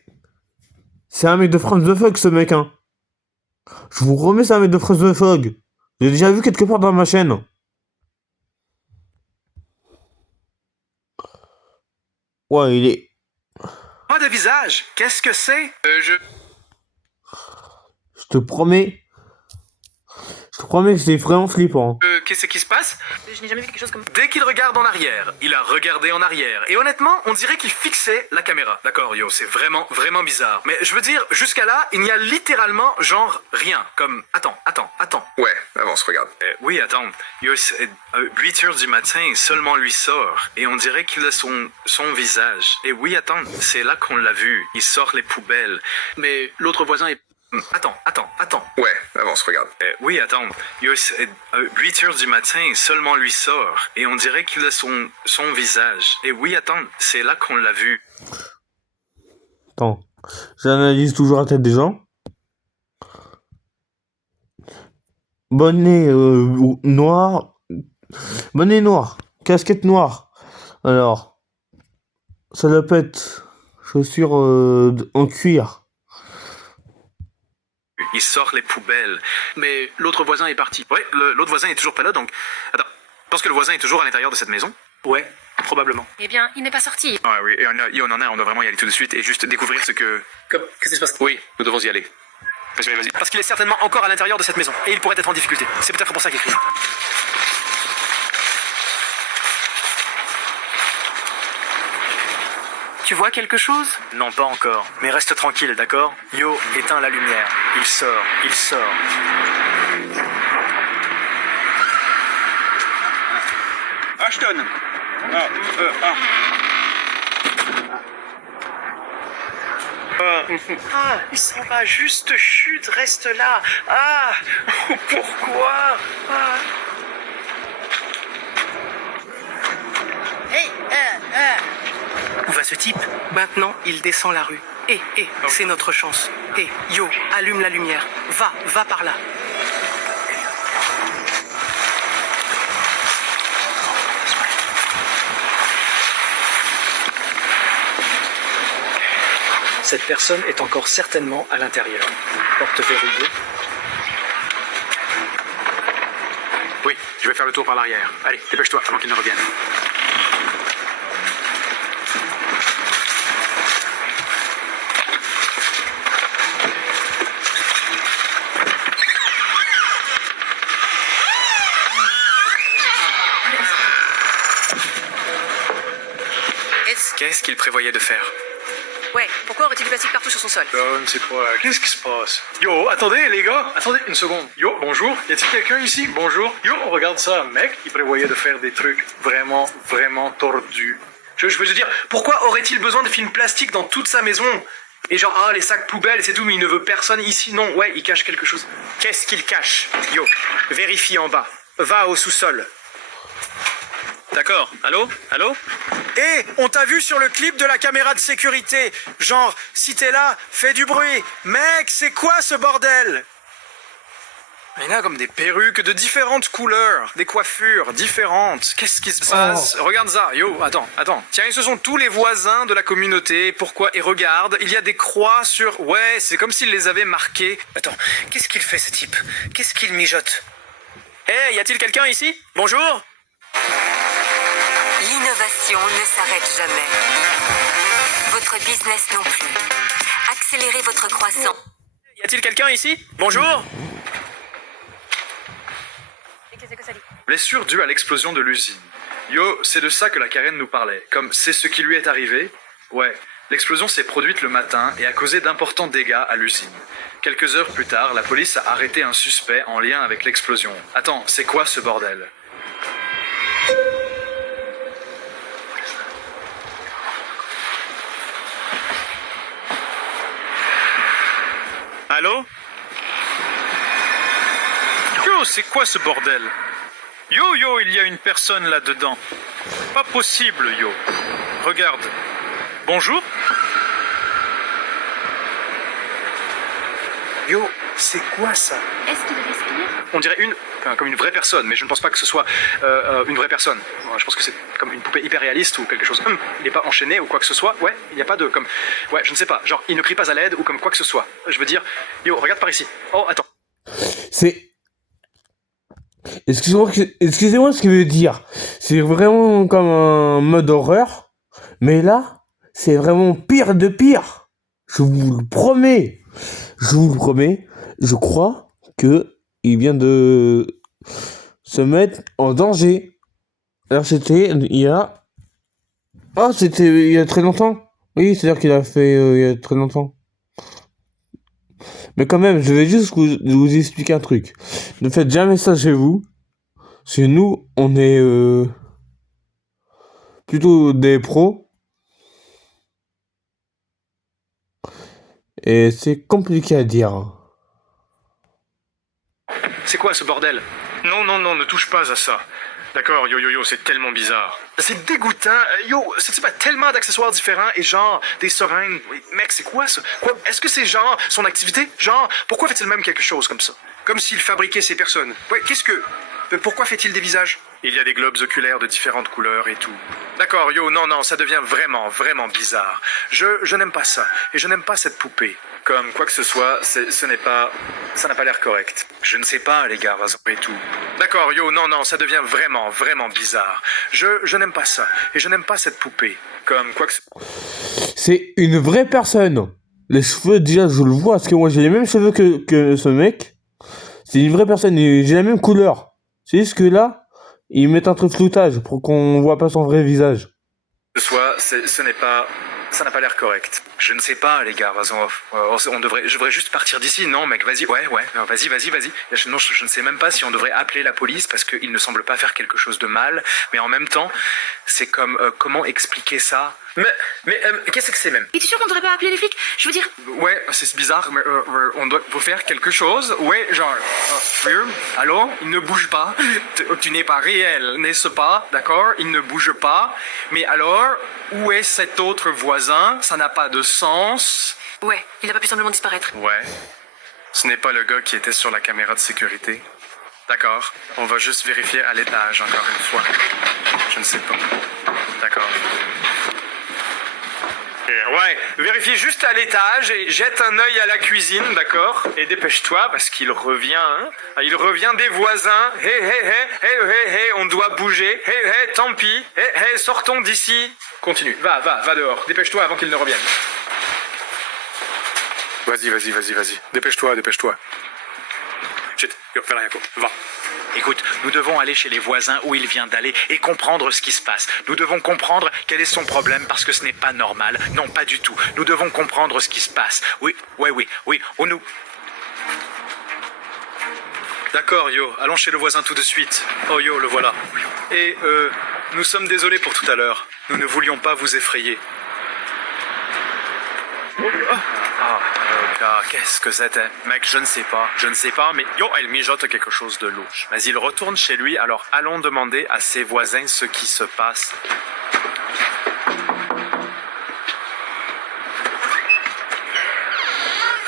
un mec de France the Fog, ce mec, hein. Je vous remets, c'est un mec de France the Fog. J'ai déjà vu quelque part dans ma chaîne. Ouais, il est... Pas de visage. Qu'est-ce que c'est? Je te promets... Je te promets que c'est vraiment flippant. Qu'est-ce qui se passe? Je n'ai jamais vu quelque chose comme... Dès qu'il regarde en arrière, il a regardé en arrière. Et honnêtement, on dirait qu'il fixait la caméra. D'accord, yo, c'est vraiment bizarre. Mais je veux dire, jusqu'à là, il n'y a littéralement, genre, rien. Comme, attends. Ouais, avance, regarde. Oui, attends. Yo, c'est 8h du matin, seulement lui sort. Et on dirait qu'il a son visage. Et oui, attends, c'est là qu'on l'a vu. Il sort les poubelles. Mais l'autre voisin est... Attends. Ouais, avance, regarde. Oui, attends. Yo, c'est 8h du matin, seulement lui sort. Et on dirait qu'il a son visage. Et oui, attends, c'est là qu'on l'a vu. Attends. J'analyse toujours la tête des gens. Bonnet noir. Bonnet noir. Casquette noire. Alors. Salopette. Chaussures en cuir. Il sort les poubelles. Mais l'autre voisin est parti. Ouais, l'autre voisin est toujours pas là, donc... Attends, je pense que le voisin est toujours à l'intérieur de cette maison? Ouais, probablement. Eh bien, il n'est pas sorti. Ah oui, et on doit vraiment y aller tout de suite et juste découvrir ce que... Qu'est-ce qui se passe? Oui, nous devons y aller. Vas-y. Parce qu'il est certainement encore à l'intérieur de cette maison. Et il pourrait être en difficulté. C'est peut-être pour ça qu'il crie. Tu vois quelque chose? Non, pas encore. Mais reste tranquille, d'accord? Yo, éteins la lumière. Il sort. Ashton. Il s'en va juste, chute, reste là. Ah, pourquoi? Où va ce type? Maintenant, il descend la rue. C'est notre chance. Yo, allume la lumière. Va par là. Cette personne est encore certainement à l'intérieur. Porte verrouillée. Oui, je vais faire le tour par l'arrière. Allez, dépêche-toi avant qu'il ne revienne. Qu'est-ce qu'il prévoyait de faire? Ouais, pourquoi aurait-il du plastique partout sur son sol? Je ne sais pas. Qu'est-ce qui se passe? Yo, attendez, les gars. Attendez une seconde. Yo, bonjour. Y a-t-il quelqu'un ici? Bonjour. Yo, regarde ça. Mec, il prévoyait de faire des trucs vraiment tordus. Je veux dire, pourquoi aurait-il besoin de films plastiques dans toute sa maison? Et genre, les sacs poubelles, c'est tout, mais il ne veut personne ici. Non, ouais, il cache quelque chose. Qu'est-ce qu'il cache? Yo, vérifie en bas. Va au sous-sol. D'accord. Allô? On t'a vu sur le clip de la caméra de sécurité. Genre, si t'es là, fais du bruit. Mec, c'est quoi ce bordel? Il y en a comme des perruques de différentes couleurs, des coiffures différentes. Qu'est-ce qui se passe? Regarde ça. Yo, attends. Tiens, ce sont tous les voisins de la communauté. Pourquoi? Et regarde, il y a des croix sur... Ouais, c'est comme s'ils les avaient marquées. Attends, qu'est-ce qu'il fait ce type? Qu'est-ce qu'il mijote? Y a-t-il quelqu'un ici? Bonjour? L'innovation ne s'arrête jamais. Votre business non plus. Accélérez votre croissance. Y a-t-il quelqu'un ici? Bonjour? Qu'est-ce que ça dit? Blessure due à l'explosion de l'usine. Yo, c'est de ça que la Karen nous parlait. Comme c'est ce qui lui est arrivé. Ouais, L'explosion s'est produite le matin et a causé d'importants dégâts à l'usine. Quelques heures plus tard, la police a arrêté un suspect en lien avec l'explosion. Attends, c'est quoi ce bordel? Allô? Yo, c'est quoi ce bordel? Yo, il y a une personne là-dedans. Pas possible, yo. Regarde. Bonjour? Yo, c'est quoi ça? Est-ce qu'il respire? On dirait comme une vraie personne, mais je ne pense pas que ce soit une vraie personne. Je pense que c'est comme une poupée hyper réaliste ou quelque chose. Il n'est pas enchaîné ou quoi que ce soit. Ouais, il n'y a pas de comme... Ouais, je ne sais pas. Genre, il ne crie pas à l'aide ou comme quoi que ce soit. Je veux dire, yo, regarde par ici. Oh, attends. C'est... Excusez-moi ce que je veux dire. C'est vraiment comme un mode horreur. Mais là, c'est vraiment pire de pire. Je vous le promets. Je vous le promets. Je crois que il vient de se mettre en danger. Alors c'était il y a... Ah, c'était il y a très longtemps. Oui, c'est-à-dire qu'il a fait il y a très longtemps. Mais quand même, je vais juste vous expliquer un truc. Ne faites jamais ça chez vous. Chez nous, on est plutôt des pros. Et c'est compliqué à dire. C'est quoi ce bordel? Non, ne touche pas à ça. D'accord, yo, c'est tellement bizarre. C'est dégoûtant. Yo, c'est pas tellement d'accessoires différents et genre des seringues. Mec, c'est quoi ça? Quoi? Est-ce que c'est genre son activité? Genre, pourquoi fait-il même quelque chose comme ça? Comme s'il fabriquait ces personnes. Ouais, qu'est-ce que... Pourquoi fait-il des visages? Il y a des globes oculaires de différentes couleurs et tout. D'accord, yo, non, ça devient vraiment bizarre. Je n'aime pas ça. Et je n'aime pas cette poupée. Comme quoi que ce soit, ça n'a pas l'air correct. Je ne sais pas, les gars, et tout. D'accord, yo, non, ça devient vraiment bizarre. Je n'aime pas ça. Et je n'aime pas cette poupée. Comme quoi que ce... C'est une vraie personne. Les cheveux, déjà, je le vois, parce que moi, j'ai les mêmes cheveux que ce mec. C'est une vraie personne, et j'ai la même couleur. C'est juste que là, ils mettent un truc floutage pour qu'on voit pas son vrai visage. Ça n'a pas l'air correct. Je ne sais pas, les gars, je devrais juste partir d'ici, non, mec, vas-y, ouais, vas-y. Non, je ne sais même pas si on devrait appeler la police parce qu'il ne semble pas faire quelque chose de mal, mais en même temps, c'est comme, comment expliquer ça? Mais qu'est-ce que c'est même? Es-tu sûr qu'on devrait pas appeler les flics? Je veux dire... Ouais, c'est bizarre, mais on doit faire quelque chose. Ouais, genre... allô? Il ne bouge pas. Tu n'es pas réel, n'est-ce pas? D'accord? Il ne bouge pas. Mais alors, où est cet autre voisin? Ça n'a pas de sens. Ouais, il n'a pas pu simplement disparaître. Ouais. Ce n'est pas le gars qui était sur la caméra de sécurité. D'accord. On va juste vérifier à l'étage, encore une fois. Je ne sais pas. D'accord. Ouais, vérifie juste à l'étage et jette un œil à la cuisine, d'accord? Et dépêche-toi parce qu'il revient, hein? Il revient des voisins. Hé, on doit bouger. Hé, tant pis. Hé, sortons d'ici. Continue, va dehors. Dépêche-toi avant qu'il ne revienne. Vas-y. Dépêche-toi. Chut, fais rien, va. Écoute, nous devons aller chez les voisins où il vient d'aller et comprendre ce qui se passe. Nous devons comprendre quel est son problème parce que ce n'est pas normal. Non, pas du tout. Nous devons comprendre ce qui se passe. Oui. Nous... D'accord, yo, allons chez le voisin tout de suite. Oh yo, le voilà. Et, nous sommes désolés pour tout à l'heure. Nous ne voulions pas vous effrayer. Qu'est-ce que c'était? Mec, je ne sais pas, mais yo, elle mijote quelque chose de louche. Mais il retourne chez lui, alors allons demander à ses voisins ce qui se passe.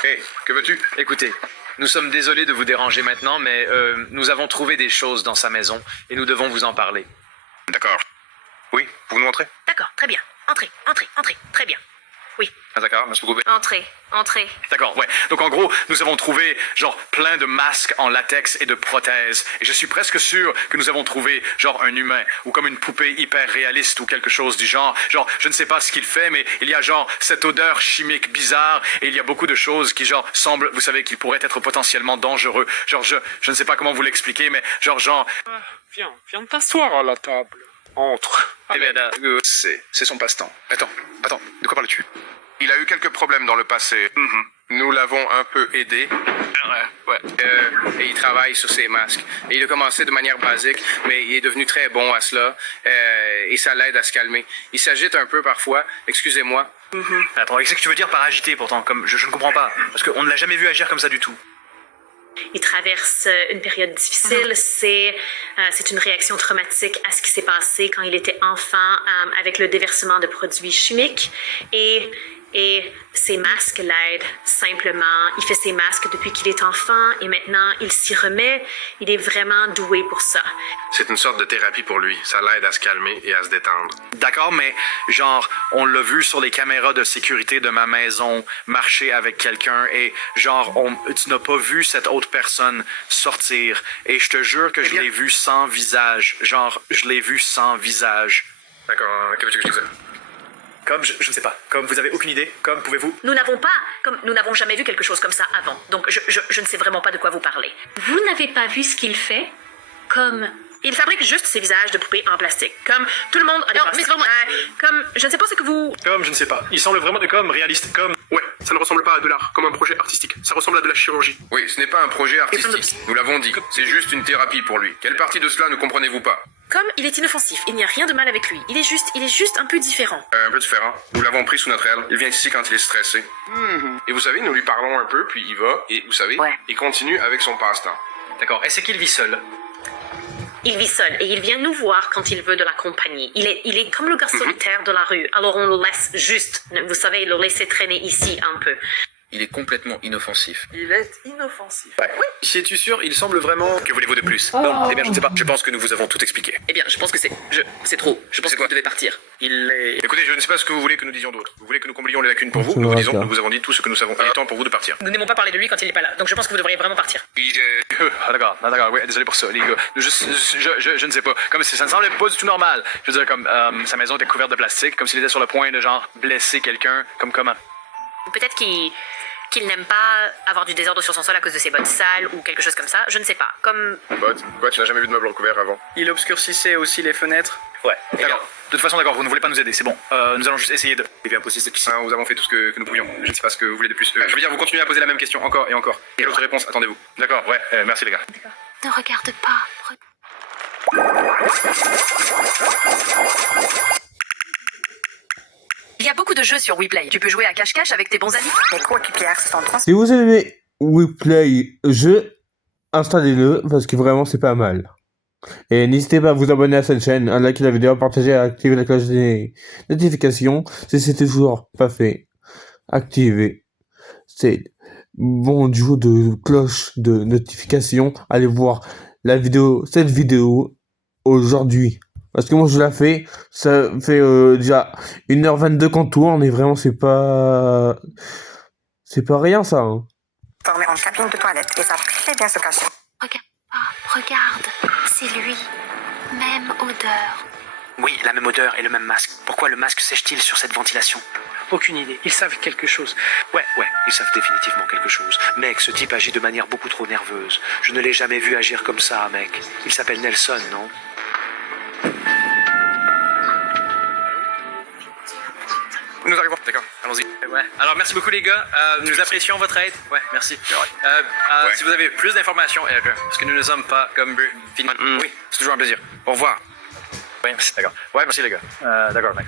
Hé, que veux-tu? Écoutez, nous sommes désolés de vous déranger maintenant, mais nous avons trouvé des choses dans sa maison et nous devons vous en parler. D'accord. Oui, vous nous montrez? D'accord, très bien. Entrez, très bien. Oui. Ah d'accord, merci beaucoup. Entrez. D'accord, ouais. Donc en gros, nous avons trouvé genre plein de masques en latex et de prothèses. Et je suis presque sûr que nous avons trouvé genre un humain ou comme une poupée hyper réaliste ou quelque chose du genre. Genre, je ne sais pas ce qu'il fait, mais il y a genre cette odeur chimique bizarre et il y a beaucoup de choses qui genre semblent, vous savez, qu'il pourrait être potentiellement dangereux. Genre, je ne sais pas comment vous l'expliquer, mais genre... Viens t'asseoir à la table. Entre. C'est son passe-temps. Attends, de quoi parles-tu? Il a eu quelques problèmes dans le passé. Nous l'avons un peu aidé. Et il travaille sur ses masques. Et il a commencé de manière basique, mais il est devenu très bon à cela. Et ça l'aide à se calmer. Il s'agite un peu parfois. Excusez-moi. Attends, qu'est-ce que tu veux dire par agiter pourtant? Comme je ne comprends pas. Parce qu'on ne l'a jamais vu agir comme ça du tout. Il traverse une période difficile. C'est une réaction traumatique à ce qui s'est passé quand il était enfant avec le déversement de produits chimiques. Et ses masques l'aident simplement. Il fait ses masques depuis qu'il est enfant et maintenant il s'y remet. Il est vraiment doué pour ça. C'est une sorte de thérapie pour lui. Ça l'aide à se calmer et à se détendre. D'accord, mais genre, on l'a vu sur les caméras de sécurité de ma maison marcher avec quelqu'un et genre, tu n'as pas vu cette autre personne sortir. Et je te jure que je l'ai vu sans visage. Genre, je l'ai vu sans visage. D'accord, que veux-tu que je dise? Comme, je ne sais pas, comme vous avez aucune idée, comme pouvez-vous... Nous n'avons jamais vu quelque chose comme ça avant. Donc je ne sais vraiment pas de quoi vous parlez. Vous n'avez pas vu ce qu'il fait? Comme... Il fabrique juste ses visages de poupées en plastique. Comme tout le monde a des Non, faces. mais c'est vraiment... Comme, je ne sais pas ce que vous... Comme, je ne sais pas. Il semble vraiment comme réaliste, comme... Ouais, ça ne ressemble pas à de l'art, comme un projet artistique. Ça ressemble à de la chirurgie. Oui, ce n'est pas un projet artistique. Nous l'avons dit. C'est juste une thérapie pour lui. Quelle partie de cela ne comprenez-vous pas? Comme il est inoffensif, il n'y a rien de mal avec lui. Il est juste un peu différent. Un peu différent. Nous l'avons pris sous notre aile. Il vient ici quand il est stressé. Et vous savez, nous lui parlons un peu, puis il va, et vous savez, il continue avec son passe-temps. D'accord. Est-ce qu'il vit seul? Il vit seul et il vient nous voir quand il veut de la compagnie. Il est comme le gars solitaire de la rue. Alors on le laisse juste, vous savez, le laisser traîner ici un peu. Il est complètement inoffensif. Il est inoffensif. Oui. Si es-tu sûr, il semble vraiment... Que voulez-vous de plus? Non, eh bien, je ne sais pas. Je pense que nous vous avons tout expliqué. Eh bien, je pense que c'est trop. Je pense que vous devez partir. Il est... Écoutez, je ne sais pas ce que vous voulez que nous disions d'autre. Vous voulez que nous comblions les lacunes pour vous? Nous vous disons que nous vous avons dit tout ce que nous savons. Il est temps pour vous de partir. Nous n'aimons pas parler de lui quand il n'est pas là. Donc je pense que vous devriez vraiment partir. Ah, d'accord, oui, désolé pour ça, les gars. Je ne sais pas. Comme ça ne semblait pas du tout normal. Je veux dire, comme sa maison était couverte de plastique, comme s'il était sur le point de, genre, blesser quelqu'un, comme comment? Peut-être qu'il n'aime pas avoir du désordre sur son sol à cause de ses bottes sales ou quelque chose comme ça. Je ne sais pas. Comme... Bottes? Quoi, tu n'as jamais vu de meubles recouverts avant? Il obscurcissait aussi les fenêtres. Ouais, d'accord. De toute façon, d'accord, vous ne voulez pas nous aider, c'est bon. Nous allons juste essayer de... Eh bien, posez cette question. Nous avons fait tout ce que nous pouvions. Je ne sais pas ce que vous voulez de plus. Je veux dire, vous continuez à poser la même question encore et encore. Quelle autre réponse attendez-vous? D'accord, ouais, merci les gars. Ne regarde pas. Il y a beaucoup de jeux sur WePlay. Tu peux jouer à cache-cache avec tes bons amis. Les coéquipières sont transformées. Si vous aimez WePlay jeu, installez-le parce que vraiment c'est pas mal. Et n'hésitez pas à vous abonner à cette chaîne, à liker la vidéo, à partager, à activer la cloche des notifications. Si c'est toujours pas fait, activez. C'est bon duo de cloche de notification. Allez voir cette vidéo aujourd'hui. Parce que moi je la fais, ça fait déjà 1h22 qu'on tourne et vraiment c'est pas rien ça. Hein. Formé en cabine de toilette et savent très bien se cacher. Regarde, c'est lui. Même odeur. Oui, la même odeur et le même masque. Pourquoi le masque sèche-t-il sur cette ventilation? Aucune idée. Ils savent quelque chose. Ouais, ils savent définitivement quelque chose. Mec, ce type agit de manière beaucoup trop nerveuse. Je ne l'ai jamais vu agir comme ça, mec. Il s'appelle Nelson, non? Nous arrivons, d'accord, allons-y. Ouais. Alors, merci beaucoup les gars, nous apprécions votre aide. Ouais, merci. Si vous avez plus d'informations, parce que nous ne sommes pas comme finis. Oui, c'est toujours un plaisir. Au revoir. Oui, d'accord. Ouais, merci les gars. D'accord, mec.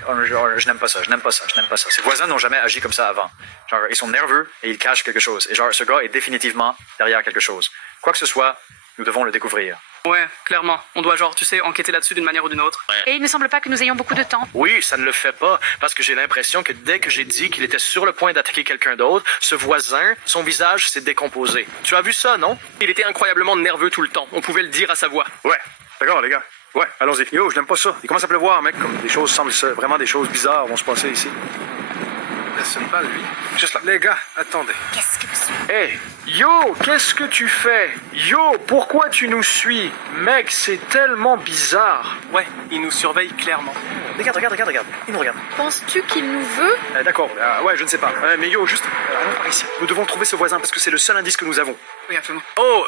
Je n'aime pas ça. Ses voisins n'ont jamais agi comme ça avant. Genre, ils sont nerveux et ils cachent quelque chose. Et genre, ce gars est définitivement derrière quelque chose. Quoi que ce soit, nous devons le découvrir. Ouais, clairement. On doit enquêter là-dessus d'une manière ou d'une autre. Et il ne semble pas que nous ayons beaucoup de temps. Oui, ça ne le fait pas, parce que j'ai l'impression que dès que j'ai dit qu'il était sur le point d'attaquer quelqu'un d'autre, ce voisin, son visage s'est décomposé. Tu as vu ça, non? Il était incroyablement nerveux tout le temps. On pouvait le dire à sa voix. Ouais, d'accord les gars. Ouais, allons-y. Yo, je n'aime pas ça. Il commence à pleuvoir, mec, comme des choses semblent vraiment des choses bizarres vont se passer ici. Personne pas, lui. Juste là. Les gars, attendez. Qu'est-ce que vous... Hey, yo, qu'est-ce que tu fais? Yo, pourquoi tu nous suis? Mec, c'est tellement bizarre. Ouais, il nous surveille clairement. Regarde. Il nous regarde. Penses-tu qu'il nous veut? D'accord, ouais, je ne sais pas. Mais yo, juste, allons par ici. Nous devons trouver ce voisin parce que c'est le seul indice que nous avons. Oui, absolument. Oh,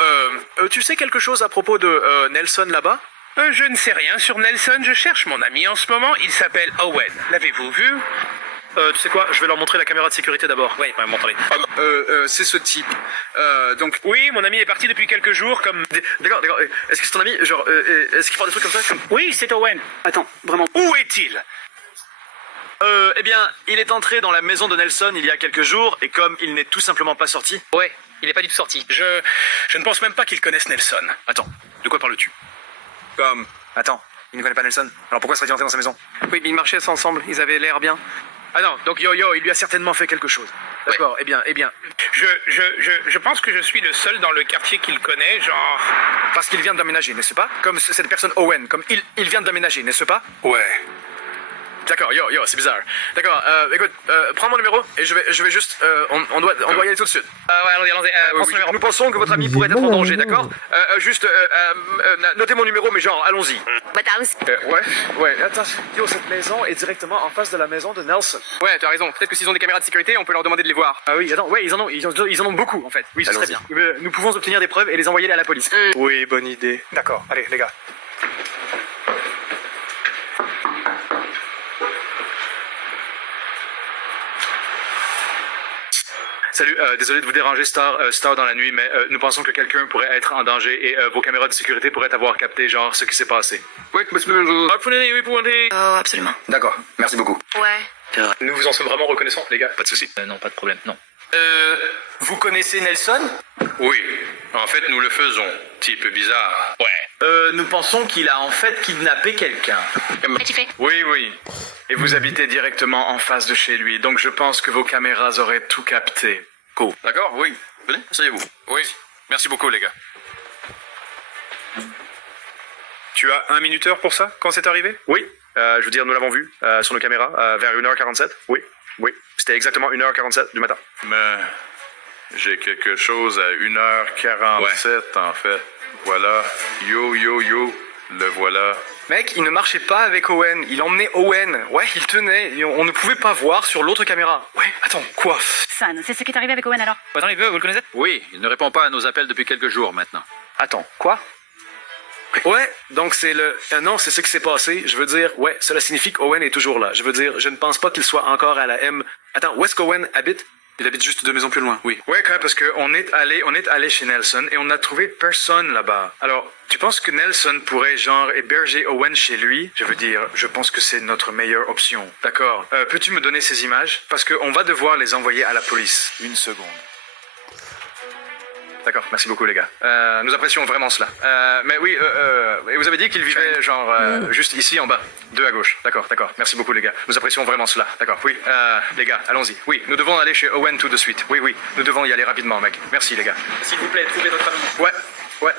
tu sais quelque chose à propos de Nelson là-bas? Je ne sais rien sur Nelson, je cherche mon ami en ce moment, il s'appelle Owen. L'avez-vous vu? Tu sais quoi, je vais leur montrer la caméra de sécurité d'abord. Oui, montrez. C'est ce type. Donc... Oui, mon ami est parti depuis quelques jours comme... D'accord. Est-ce que c'est ton ami? Genre, est-ce qu'il fait des trucs comme ça comme... Oui, c'est Owen. Attends, vraiment. Où est-il? Eh bien, il est entré dans la maison de Nelson il y a quelques jours, et comme il n'est tout simplement pas sorti... Ouais, il est pas du tout sorti. Je ne pense même pas qu'il connaisse Nelson. Attends, de quoi parles-tu? Comme... Attends, il ne connaît pas Nelson? Alors pourquoi serait-il entré dans sa maison? Oui, mais ils marchaient ensemble, ils avaient l'air bien. Ah non, donc Yo, il lui a certainement fait quelque chose. D'accord, eh bien... Je pense que je suis le seul dans le quartier qu'il connaît, genre... Parce qu'il vient d'aménager, n'est-ce pas? Comme cette personne Owen, comme il vient d'aménager, n'est-ce pas? Ouais. D'accord, Yo, c'est bizarre. D'accord, écoute, prends mon numéro et je vais juste... on doit y aller tout de suite. Ouais, allons-y. Prends son numéro. Nous pensons que votre ami pourrait être en danger, d'accord? Juste, notez mon numéro, mais genre, allons-y. Ouais, attends, Yo, cette maison est directement en face de la maison de Nelson. Ouais, tu as raison. Peut-être que s'ils ont des caméras de sécurité, on peut leur demander de les voir. Ah oui, attends, ouais, ils en ont beaucoup, en fait. Oui, ce serait bien. Nous pouvons obtenir des preuves et les envoyer à la police. Oui, bonne idée. D'accord, allez, les gars. Salut, désolé de vous déranger, Star dans la nuit, mais nous pensons que quelqu'un pourrait être en danger et vos caméras de sécurité pourraient avoir capté, genre, ce qui s'est passé. Oui, Oh, absolument. D'accord, merci beaucoup. Ouais. Nous vous en sommes vraiment reconnaissants, les gars, pas de soucis. Non, pas de problème, non. Vous connaissez Nelson? Oui, en fait, nous le faisons. Type bizarre. Ouais. Nous pensons qu'il a en fait kidnappé quelqu'un. Oui. Et vous habitez directement en face de chez lui, donc je pense que vos caméras auraient tout capté. Cool. D'accord, oui. Venez, asseyez-vous. Oui, merci beaucoup, les gars. Tu as un minuteur pour ça, quand c'est arrivé? Oui. Je veux dire, nous l'avons vu sur nos caméras vers 1h47. Oui. C'était exactement 1h47 du matin. Mais j'ai quelque chose à 1h47, en fait. Voilà. Yo, le voilà. Mec, il ne marchait pas avec Owen. Il emmenait Owen. Ouais, il tenait. Et on ne pouvait pas voir sur l'autre caméra. Ouais, attends, quoi? San, c'est ce qui est arrivé avec Owen alors? Attends, vous le connaissez? Oui, il ne répond pas à nos appels depuis quelques jours maintenant. Attends, quoi? Ouais, donc c'est le... non, c'est ce qui s'est passé. Je veux dire, ouais, cela signifie qu'Owen est toujours là. Je veux dire, je ne pense pas qu'il soit encore à la M... Attends, où est-ce qu'Owen habite? Il habite juste 2 maisons plus loin, oui. Ouais, quand même, parce qu'on est allé chez Nelson et on n'a trouvé personne là-bas. Alors, tu penses que Nelson pourrait, genre, héberger Owen chez lui? Je veux dire, je pense que c'est notre meilleure option. D'accord. Peux-tu me donner ces images? Parce qu'on va devoir les envoyer à la police. Une seconde. D'accord, merci beaucoup les gars. Nous apprécions vraiment cela. Mais oui, vous avez dit qu'il vivait genre juste ici en bas, 2 à gauche. D'accord. Merci beaucoup les gars. Nous apprécions vraiment cela. D'accord, oui. Les gars, allons-y. Oui, nous devons aller chez Owen tout de suite. Oui, nous devons y aller rapidement, mec. Merci les gars. S'il vous plaît, trouvez notre ami. Ouais.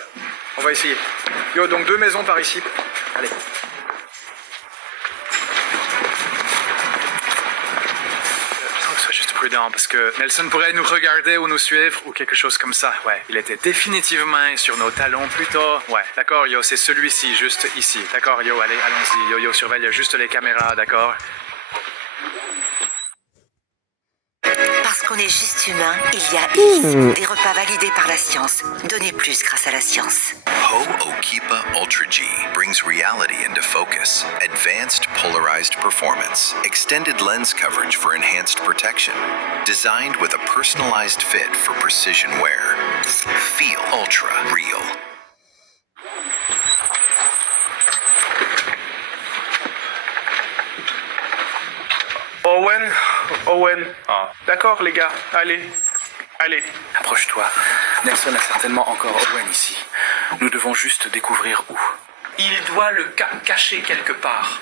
On va essayer. Yo, donc 2 maisons par ici. Allez. Sois juste prudent parce que Nelson pourrait nous regarder ou nous suivre ou quelque chose comme ça. Ouais, il était définitivement sur nos talons plutôt. Ouais, d'accord, Yo, c'est celui-ci, juste ici. D'accord, Yo, allez, allons-y. Yo, surveille juste les caméras, d'accord? Parce qu'on est juste humain, il y a ILS, des repas validés par la science. Donnez plus grâce à la science. Ho-Okipa Ultra G brings reality into focus, advanced polarized performance, extended lens coverage for enhanced protection, designed with a personalized fit for precision wear. Feel ultra real. Owen. Ah. D'accord, les gars, allez. Approche-toi. Nelson a certainement encore Owen ici. Nous devons juste découvrir où. Il doit le cacher quelque part.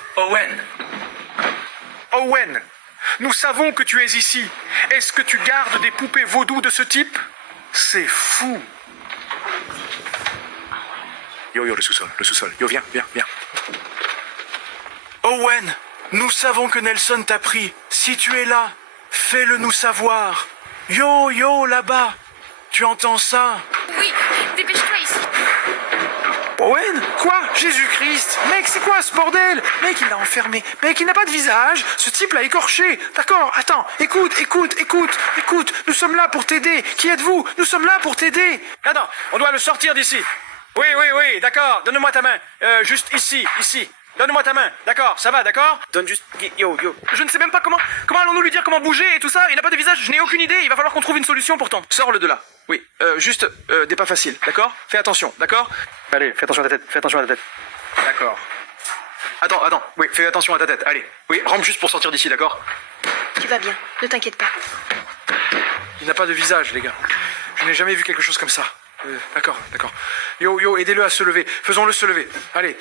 Owen, nous savons que tu es ici. Est-ce que tu gardes des poupées vaudou de ce type? C'est fou. Yo, le sous-sol. Yo, viens. Owen, nous savons que Nelson t'a pris. Si tu es là, fais-le nous savoir. Yo, là-bas. Tu entends ça? Oui, dépêche-toi ici. Owen? Quoi? Jésus-Christ? Mec, c'est quoi ce bordel? Mec, il l'a enfermé. Mec, il n'a pas de visage. Ce type l'a écorché. D'accord, attends. Écoute. Nous sommes là pour t'aider. Qui êtes-vous? Nous sommes là pour t'aider. Attends, on doit le sortir d'ici. Oui, d'accord. Donne-moi ta main. Juste ici. Donne-moi ta main. D'accord, ça va, d'accord? Donne juste... Yo. Je ne sais même pas comment allons-nous lui dire comment bouger et tout ça? Il n'a pas de visage, je n'ai aucune idée. Il va falloir qu'on trouve une solution pourtant. Sors-le de là. Oui, juste des pas faciles, d'accord? Fais attention, d'accord? Allez, fais attention à ta tête. D'accord. Attends. Oui, fais attention à ta tête. Allez. Oui, rampe juste pour sortir d'ici, d'accord? Tu vas bien, ne t'inquiète pas. Il n'a pas de visage, les gars. Je n'ai jamais vu quelque chose comme ça. D'accord. Yo, aidez-le à se lever. Faisons-le se lever. Allez,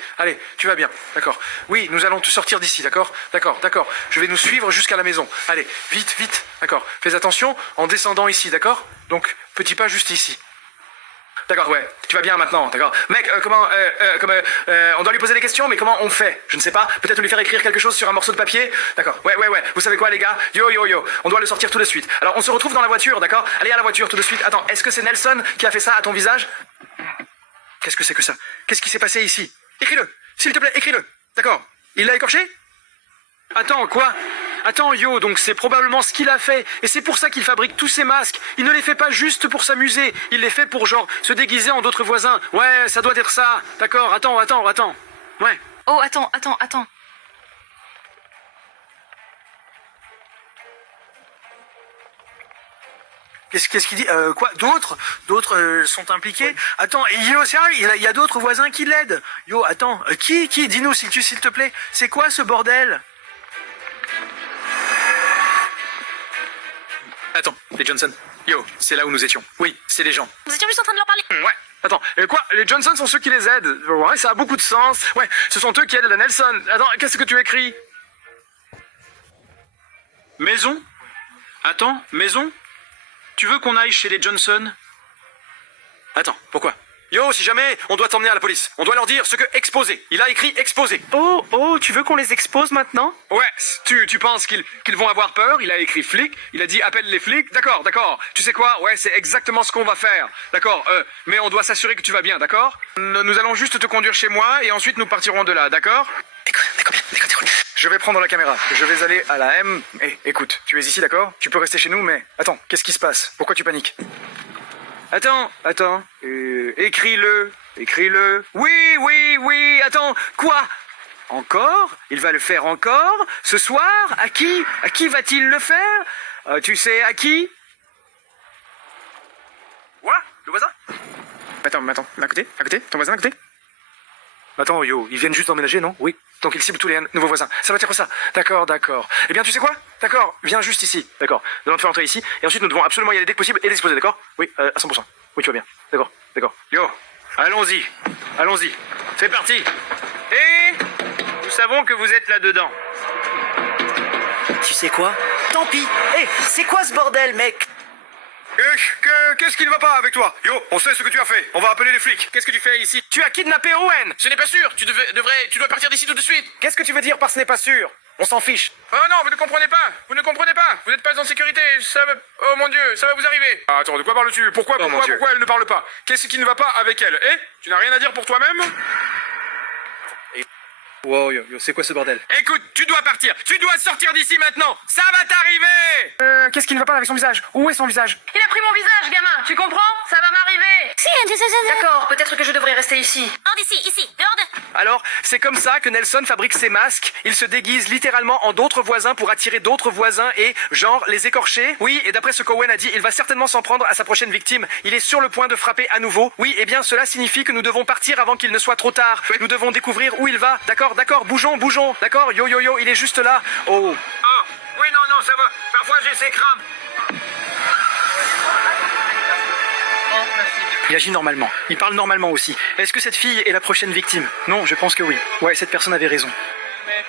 tu vas bien. D'accord. Oui, nous allons te sortir d'ici, d'accord? D'accord. Je vais nous suivre jusqu'à la maison. Allez, vite. D'accord. Fais attention en descendant ici, d'accord? Donc, petit pas juste ici. D'accord, ouais. Tu vas bien maintenant, d'accord. Mec, on doit lui poser des questions, mais comment on fait? Je ne sais pas. Peut-être lui faire écrire quelque chose sur un morceau de papier? D'accord. Ouais. Vous savez quoi, les gars? Yo. On doit le sortir tout de suite. Alors, on se retrouve dans la voiture, d'accord? Allez à la voiture tout de suite. Attends, est-ce que c'est Nelson qui a fait ça à ton visage? Qu'est-ce que c'est que ça? Qu'est-ce qui s'est passé ici? Écris-le. S'il te plaît, écris-le. D'accord. Il l'a écorché? Attends, quoi? Attends, Yo, donc c'est probablement ce qu'il a fait. Et c'est pour ça qu'il fabrique tous ces masques. Il ne les fait pas juste pour s'amuser. Il les fait pour, genre, se déguiser en d'autres voisins. Ouais, ça doit être ça. D'accord, attends. Ouais. Oh, attends. Qu'est-ce qu'il dit? Quoi? D'autres sont impliqués? Attends, Yo, sérieux, il y a d'autres voisins qui l'aident. Yo, attends, qui? Dis-nous, s'il te plaît. C'est quoi ce bordel? Attends, les Johnson. Yo, c'est là où nous étions. Oui, c'est les gens. Nous étions juste en train de leur parler. Ouais. Attends, quoi? Les Johnson sont ceux qui les aident. Ouais, ça a beaucoup de sens. Ouais, ce sont eux qui aident la Nelson. Attends, qu'est-ce que tu écris? Maison? Attends, maison? Tu veux qu'on aille chez les Johnson? Attends, pourquoi? Yo, si jamais, on doit t'emmener à la police. On doit leur dire ce que exposer. Il a écrit exposer. Oh, tu veux qu'on les expose maintenant? Ouais, tu penses qu'ils vont avoir peur? Il a écrit flic, il a dit appelle les flics. D'accord. Tu sais quoi? Ouais, c'est exactement ce qu'on va faire. D'accord, mais on doit s'assurer que tu vas bien, d'accord? Nous allons juste te conduire chez moi et ensuite nous partirons de là, d'accord? Écoute. Je vais prendre la caméra. Je vais aller à la M. Écoute, tu es ici, d'accord? Tu peux rester chez nous, mais... Attends, qu'est-ce qui se passe? Pourquoi tu paniques? Attends. Écris-le. Oui. Attends, quoi? Encore? Il va le faire encore? Ce soir? À qui? À qui va-t-il le faire? Tu sais à qui? Quoi? Le voisin? Attends, à côté? Ton voisin à côté? Attends, Yo, ils viennent juste d'emménager, non? Oui. Donc ils ciblent tous les nouveaux voisins. Ça va être ça. D'accord. Eh bien, tu sais quoi? D'accord, viens juste ici. D'accord. Nous allons te faire entrer ici. Et ensuite, nous devons absolument y aller dès que possible et l'exposer, d'accord? Oui, à 100%. Oui, tu vas bien. D'accord. Yo, allons-y. C'est parti. Et nous savons que vous êtes là-dedans. Tu sais quoi? Tant pis. C'est quoi ce bordel, mec? Qu'est-ce qui ne va pas avec toi? Yo, on sait ce que tu as fait. On va appeler les flics. Qu'est-ce que tu fais ici? Tu as kidnappé Owen. Ce n'est pas sûr. Tu dois partir d'ici tout de suite. Qu'est-ce que tu veux dire par ce n'est pas sûr? On s'en fiche. Oh non, vous ne comprenez pas. Vous n'êtes pas en sécurité. Oh mon Dieu, ça va vous arriver. Attends, de quoi parles-tu? Pourquoi elle ne parle pas? Qu'est-ce qui ne va pas avec elle? Tu n'as rien à dire pour toi-même? Wow, Yo, c'est quoi ce bordel? Écoute, tu dois partir. Tu dois sortir d'ici maintenant. Ça va t'arriver. Qu'est-ce qui ne va pas avec son visage? Où est son visage? Il a pris mon visage, gamin. Tu comprends? Ça va m'arriver. Si, D'accord, peut-être que je devrais rester ici. Hors d'ici, ici, dehors de... Alors, c'est comme ça que Nelson fabrique ses masques. Il se déguise littéralement en d'autres voisins pour attirer d'autres voisins et, genre, les écorcher. Oui, et d'après ce qu'Owen a dit, il va certainement s'en prendre à sa prochaine victime. Il est sur le point de frapper à nouveau. Oui, eh bien, cela signifie que nous devons partir avant qu'il ne soit trop tard. Nous devons découvrir où il va. D'accord, bougeons. D'accord, Yo, il est juste là. Oh. Oui, non, ça va. Parfois, j'ai ces crampes. Il agit normalement. Il parle normalement aussi. Est-ce que cette fille est la prochaine victime? Non, je pense que oui. Ouais, cette personne avait raison. Mais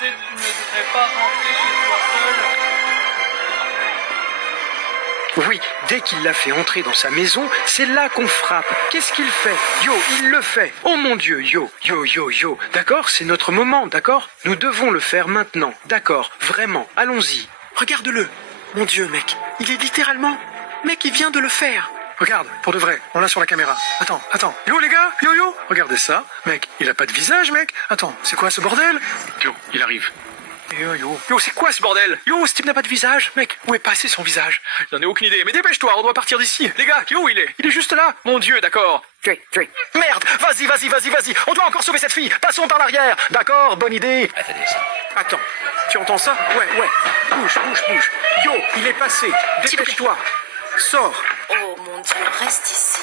tu sais, tu ne devrais pas rentrer chez toi seul. Oui, dès qu'il l'a fait entrer dans sa maison, c'est là qu'on frappe. Qu'est-ce qu'il fait? Yo, il le fait. Oh mon Dieu, Yo. D'accord, c'est notre moment, d'accord? Nous devons le faire maintenant, d'accord? Vraiment, allons-y. Regarde-le. Mon Dieu, mec, il est littéralement... Mec, il vient de le faire. Regarde, pour de vrai, on l'a sur la caméra. Attends. Yo les gars, yo. Regardez ça. Mec, il a pas de visage, mec. Attends, c'est quoi ce bordel? Yo, il arrive. Yo, c'est quoi ce bordel? Yo, ce type n'a pas de visage. Mec, où est passé son visage? J'en ai aucune idée. Mais dépêche-toi, on doit partir d'ici. Les gars, où il est? Il est juste là. Mon Dieu, d'accord. Merde, vas-y. On doit encore sauver cette fille. Passons par l'arrière. D'accord, bonne idée. Attends, tu entends ça? Ouais. Bouge. Yo, il est passé. Dépêche-toi. Sors. Oh mon Dieu, reste ici.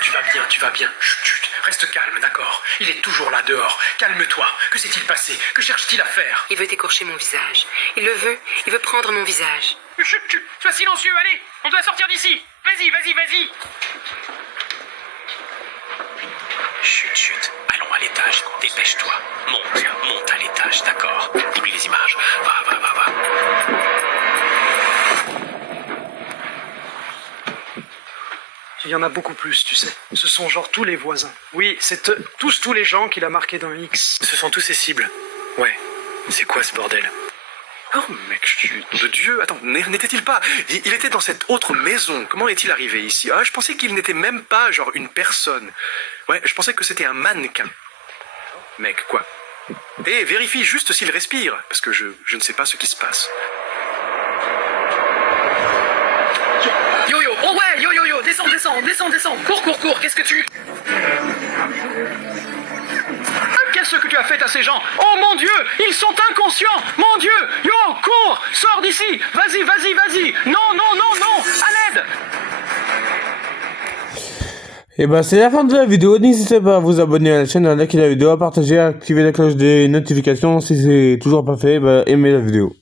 Tu vas bien. Chut. Reste calme, d'accord? Il est toujours là dehors. Calme-toi. Que s'est-il passé? Que cherche-t-il à faire? Il veut écorcher mon visage. Il le veut. Il veut prendre mon visage. Chut. Sois silencieux, allez. On doit sortir d'ici. Vas-y. Chut. Allons à l'étage. Dépêche-toi. Monte à l'étage, d'accord? Oublie les images. Va. Il y en a beaucoup plus, tu sais. Ce sont genre tous les voisins. Oui, c'est tous les gens qu'il a marqués dans X. Ce sont tous ses cibles. Ouais. C'est quoi ce bordel? Oh mec, chut de Dieu. Attends, n'était-il pas... Il était dans cette autre maison. Comment est-il arrivé ici? Ah, je pensais qu'il n'était même pas genre une personne. Ouais, je pensais que c'était un mannequin. Mec, quoi? Vérifie juste s'il respire, parce que je ne sais pas ce qui se passe. Yo. Oh ouais, yo. Descends. Cours. Qu'est-ce que tu... Qu'est-ce que tu as fait à ces gens? Oh mon Dieu, ils sont inconscients. Mon Dieu. Yo, cours. Sors d'ici. Vas-y. Non. À l'aide. Et ben c'est la fin de la vidéo, n'hésitez pas à vous abonner à la chaîne, à liker la vidéo, à partager, à activer la cloche des notifications si c'est toujours pas fait, aimez la vidéo.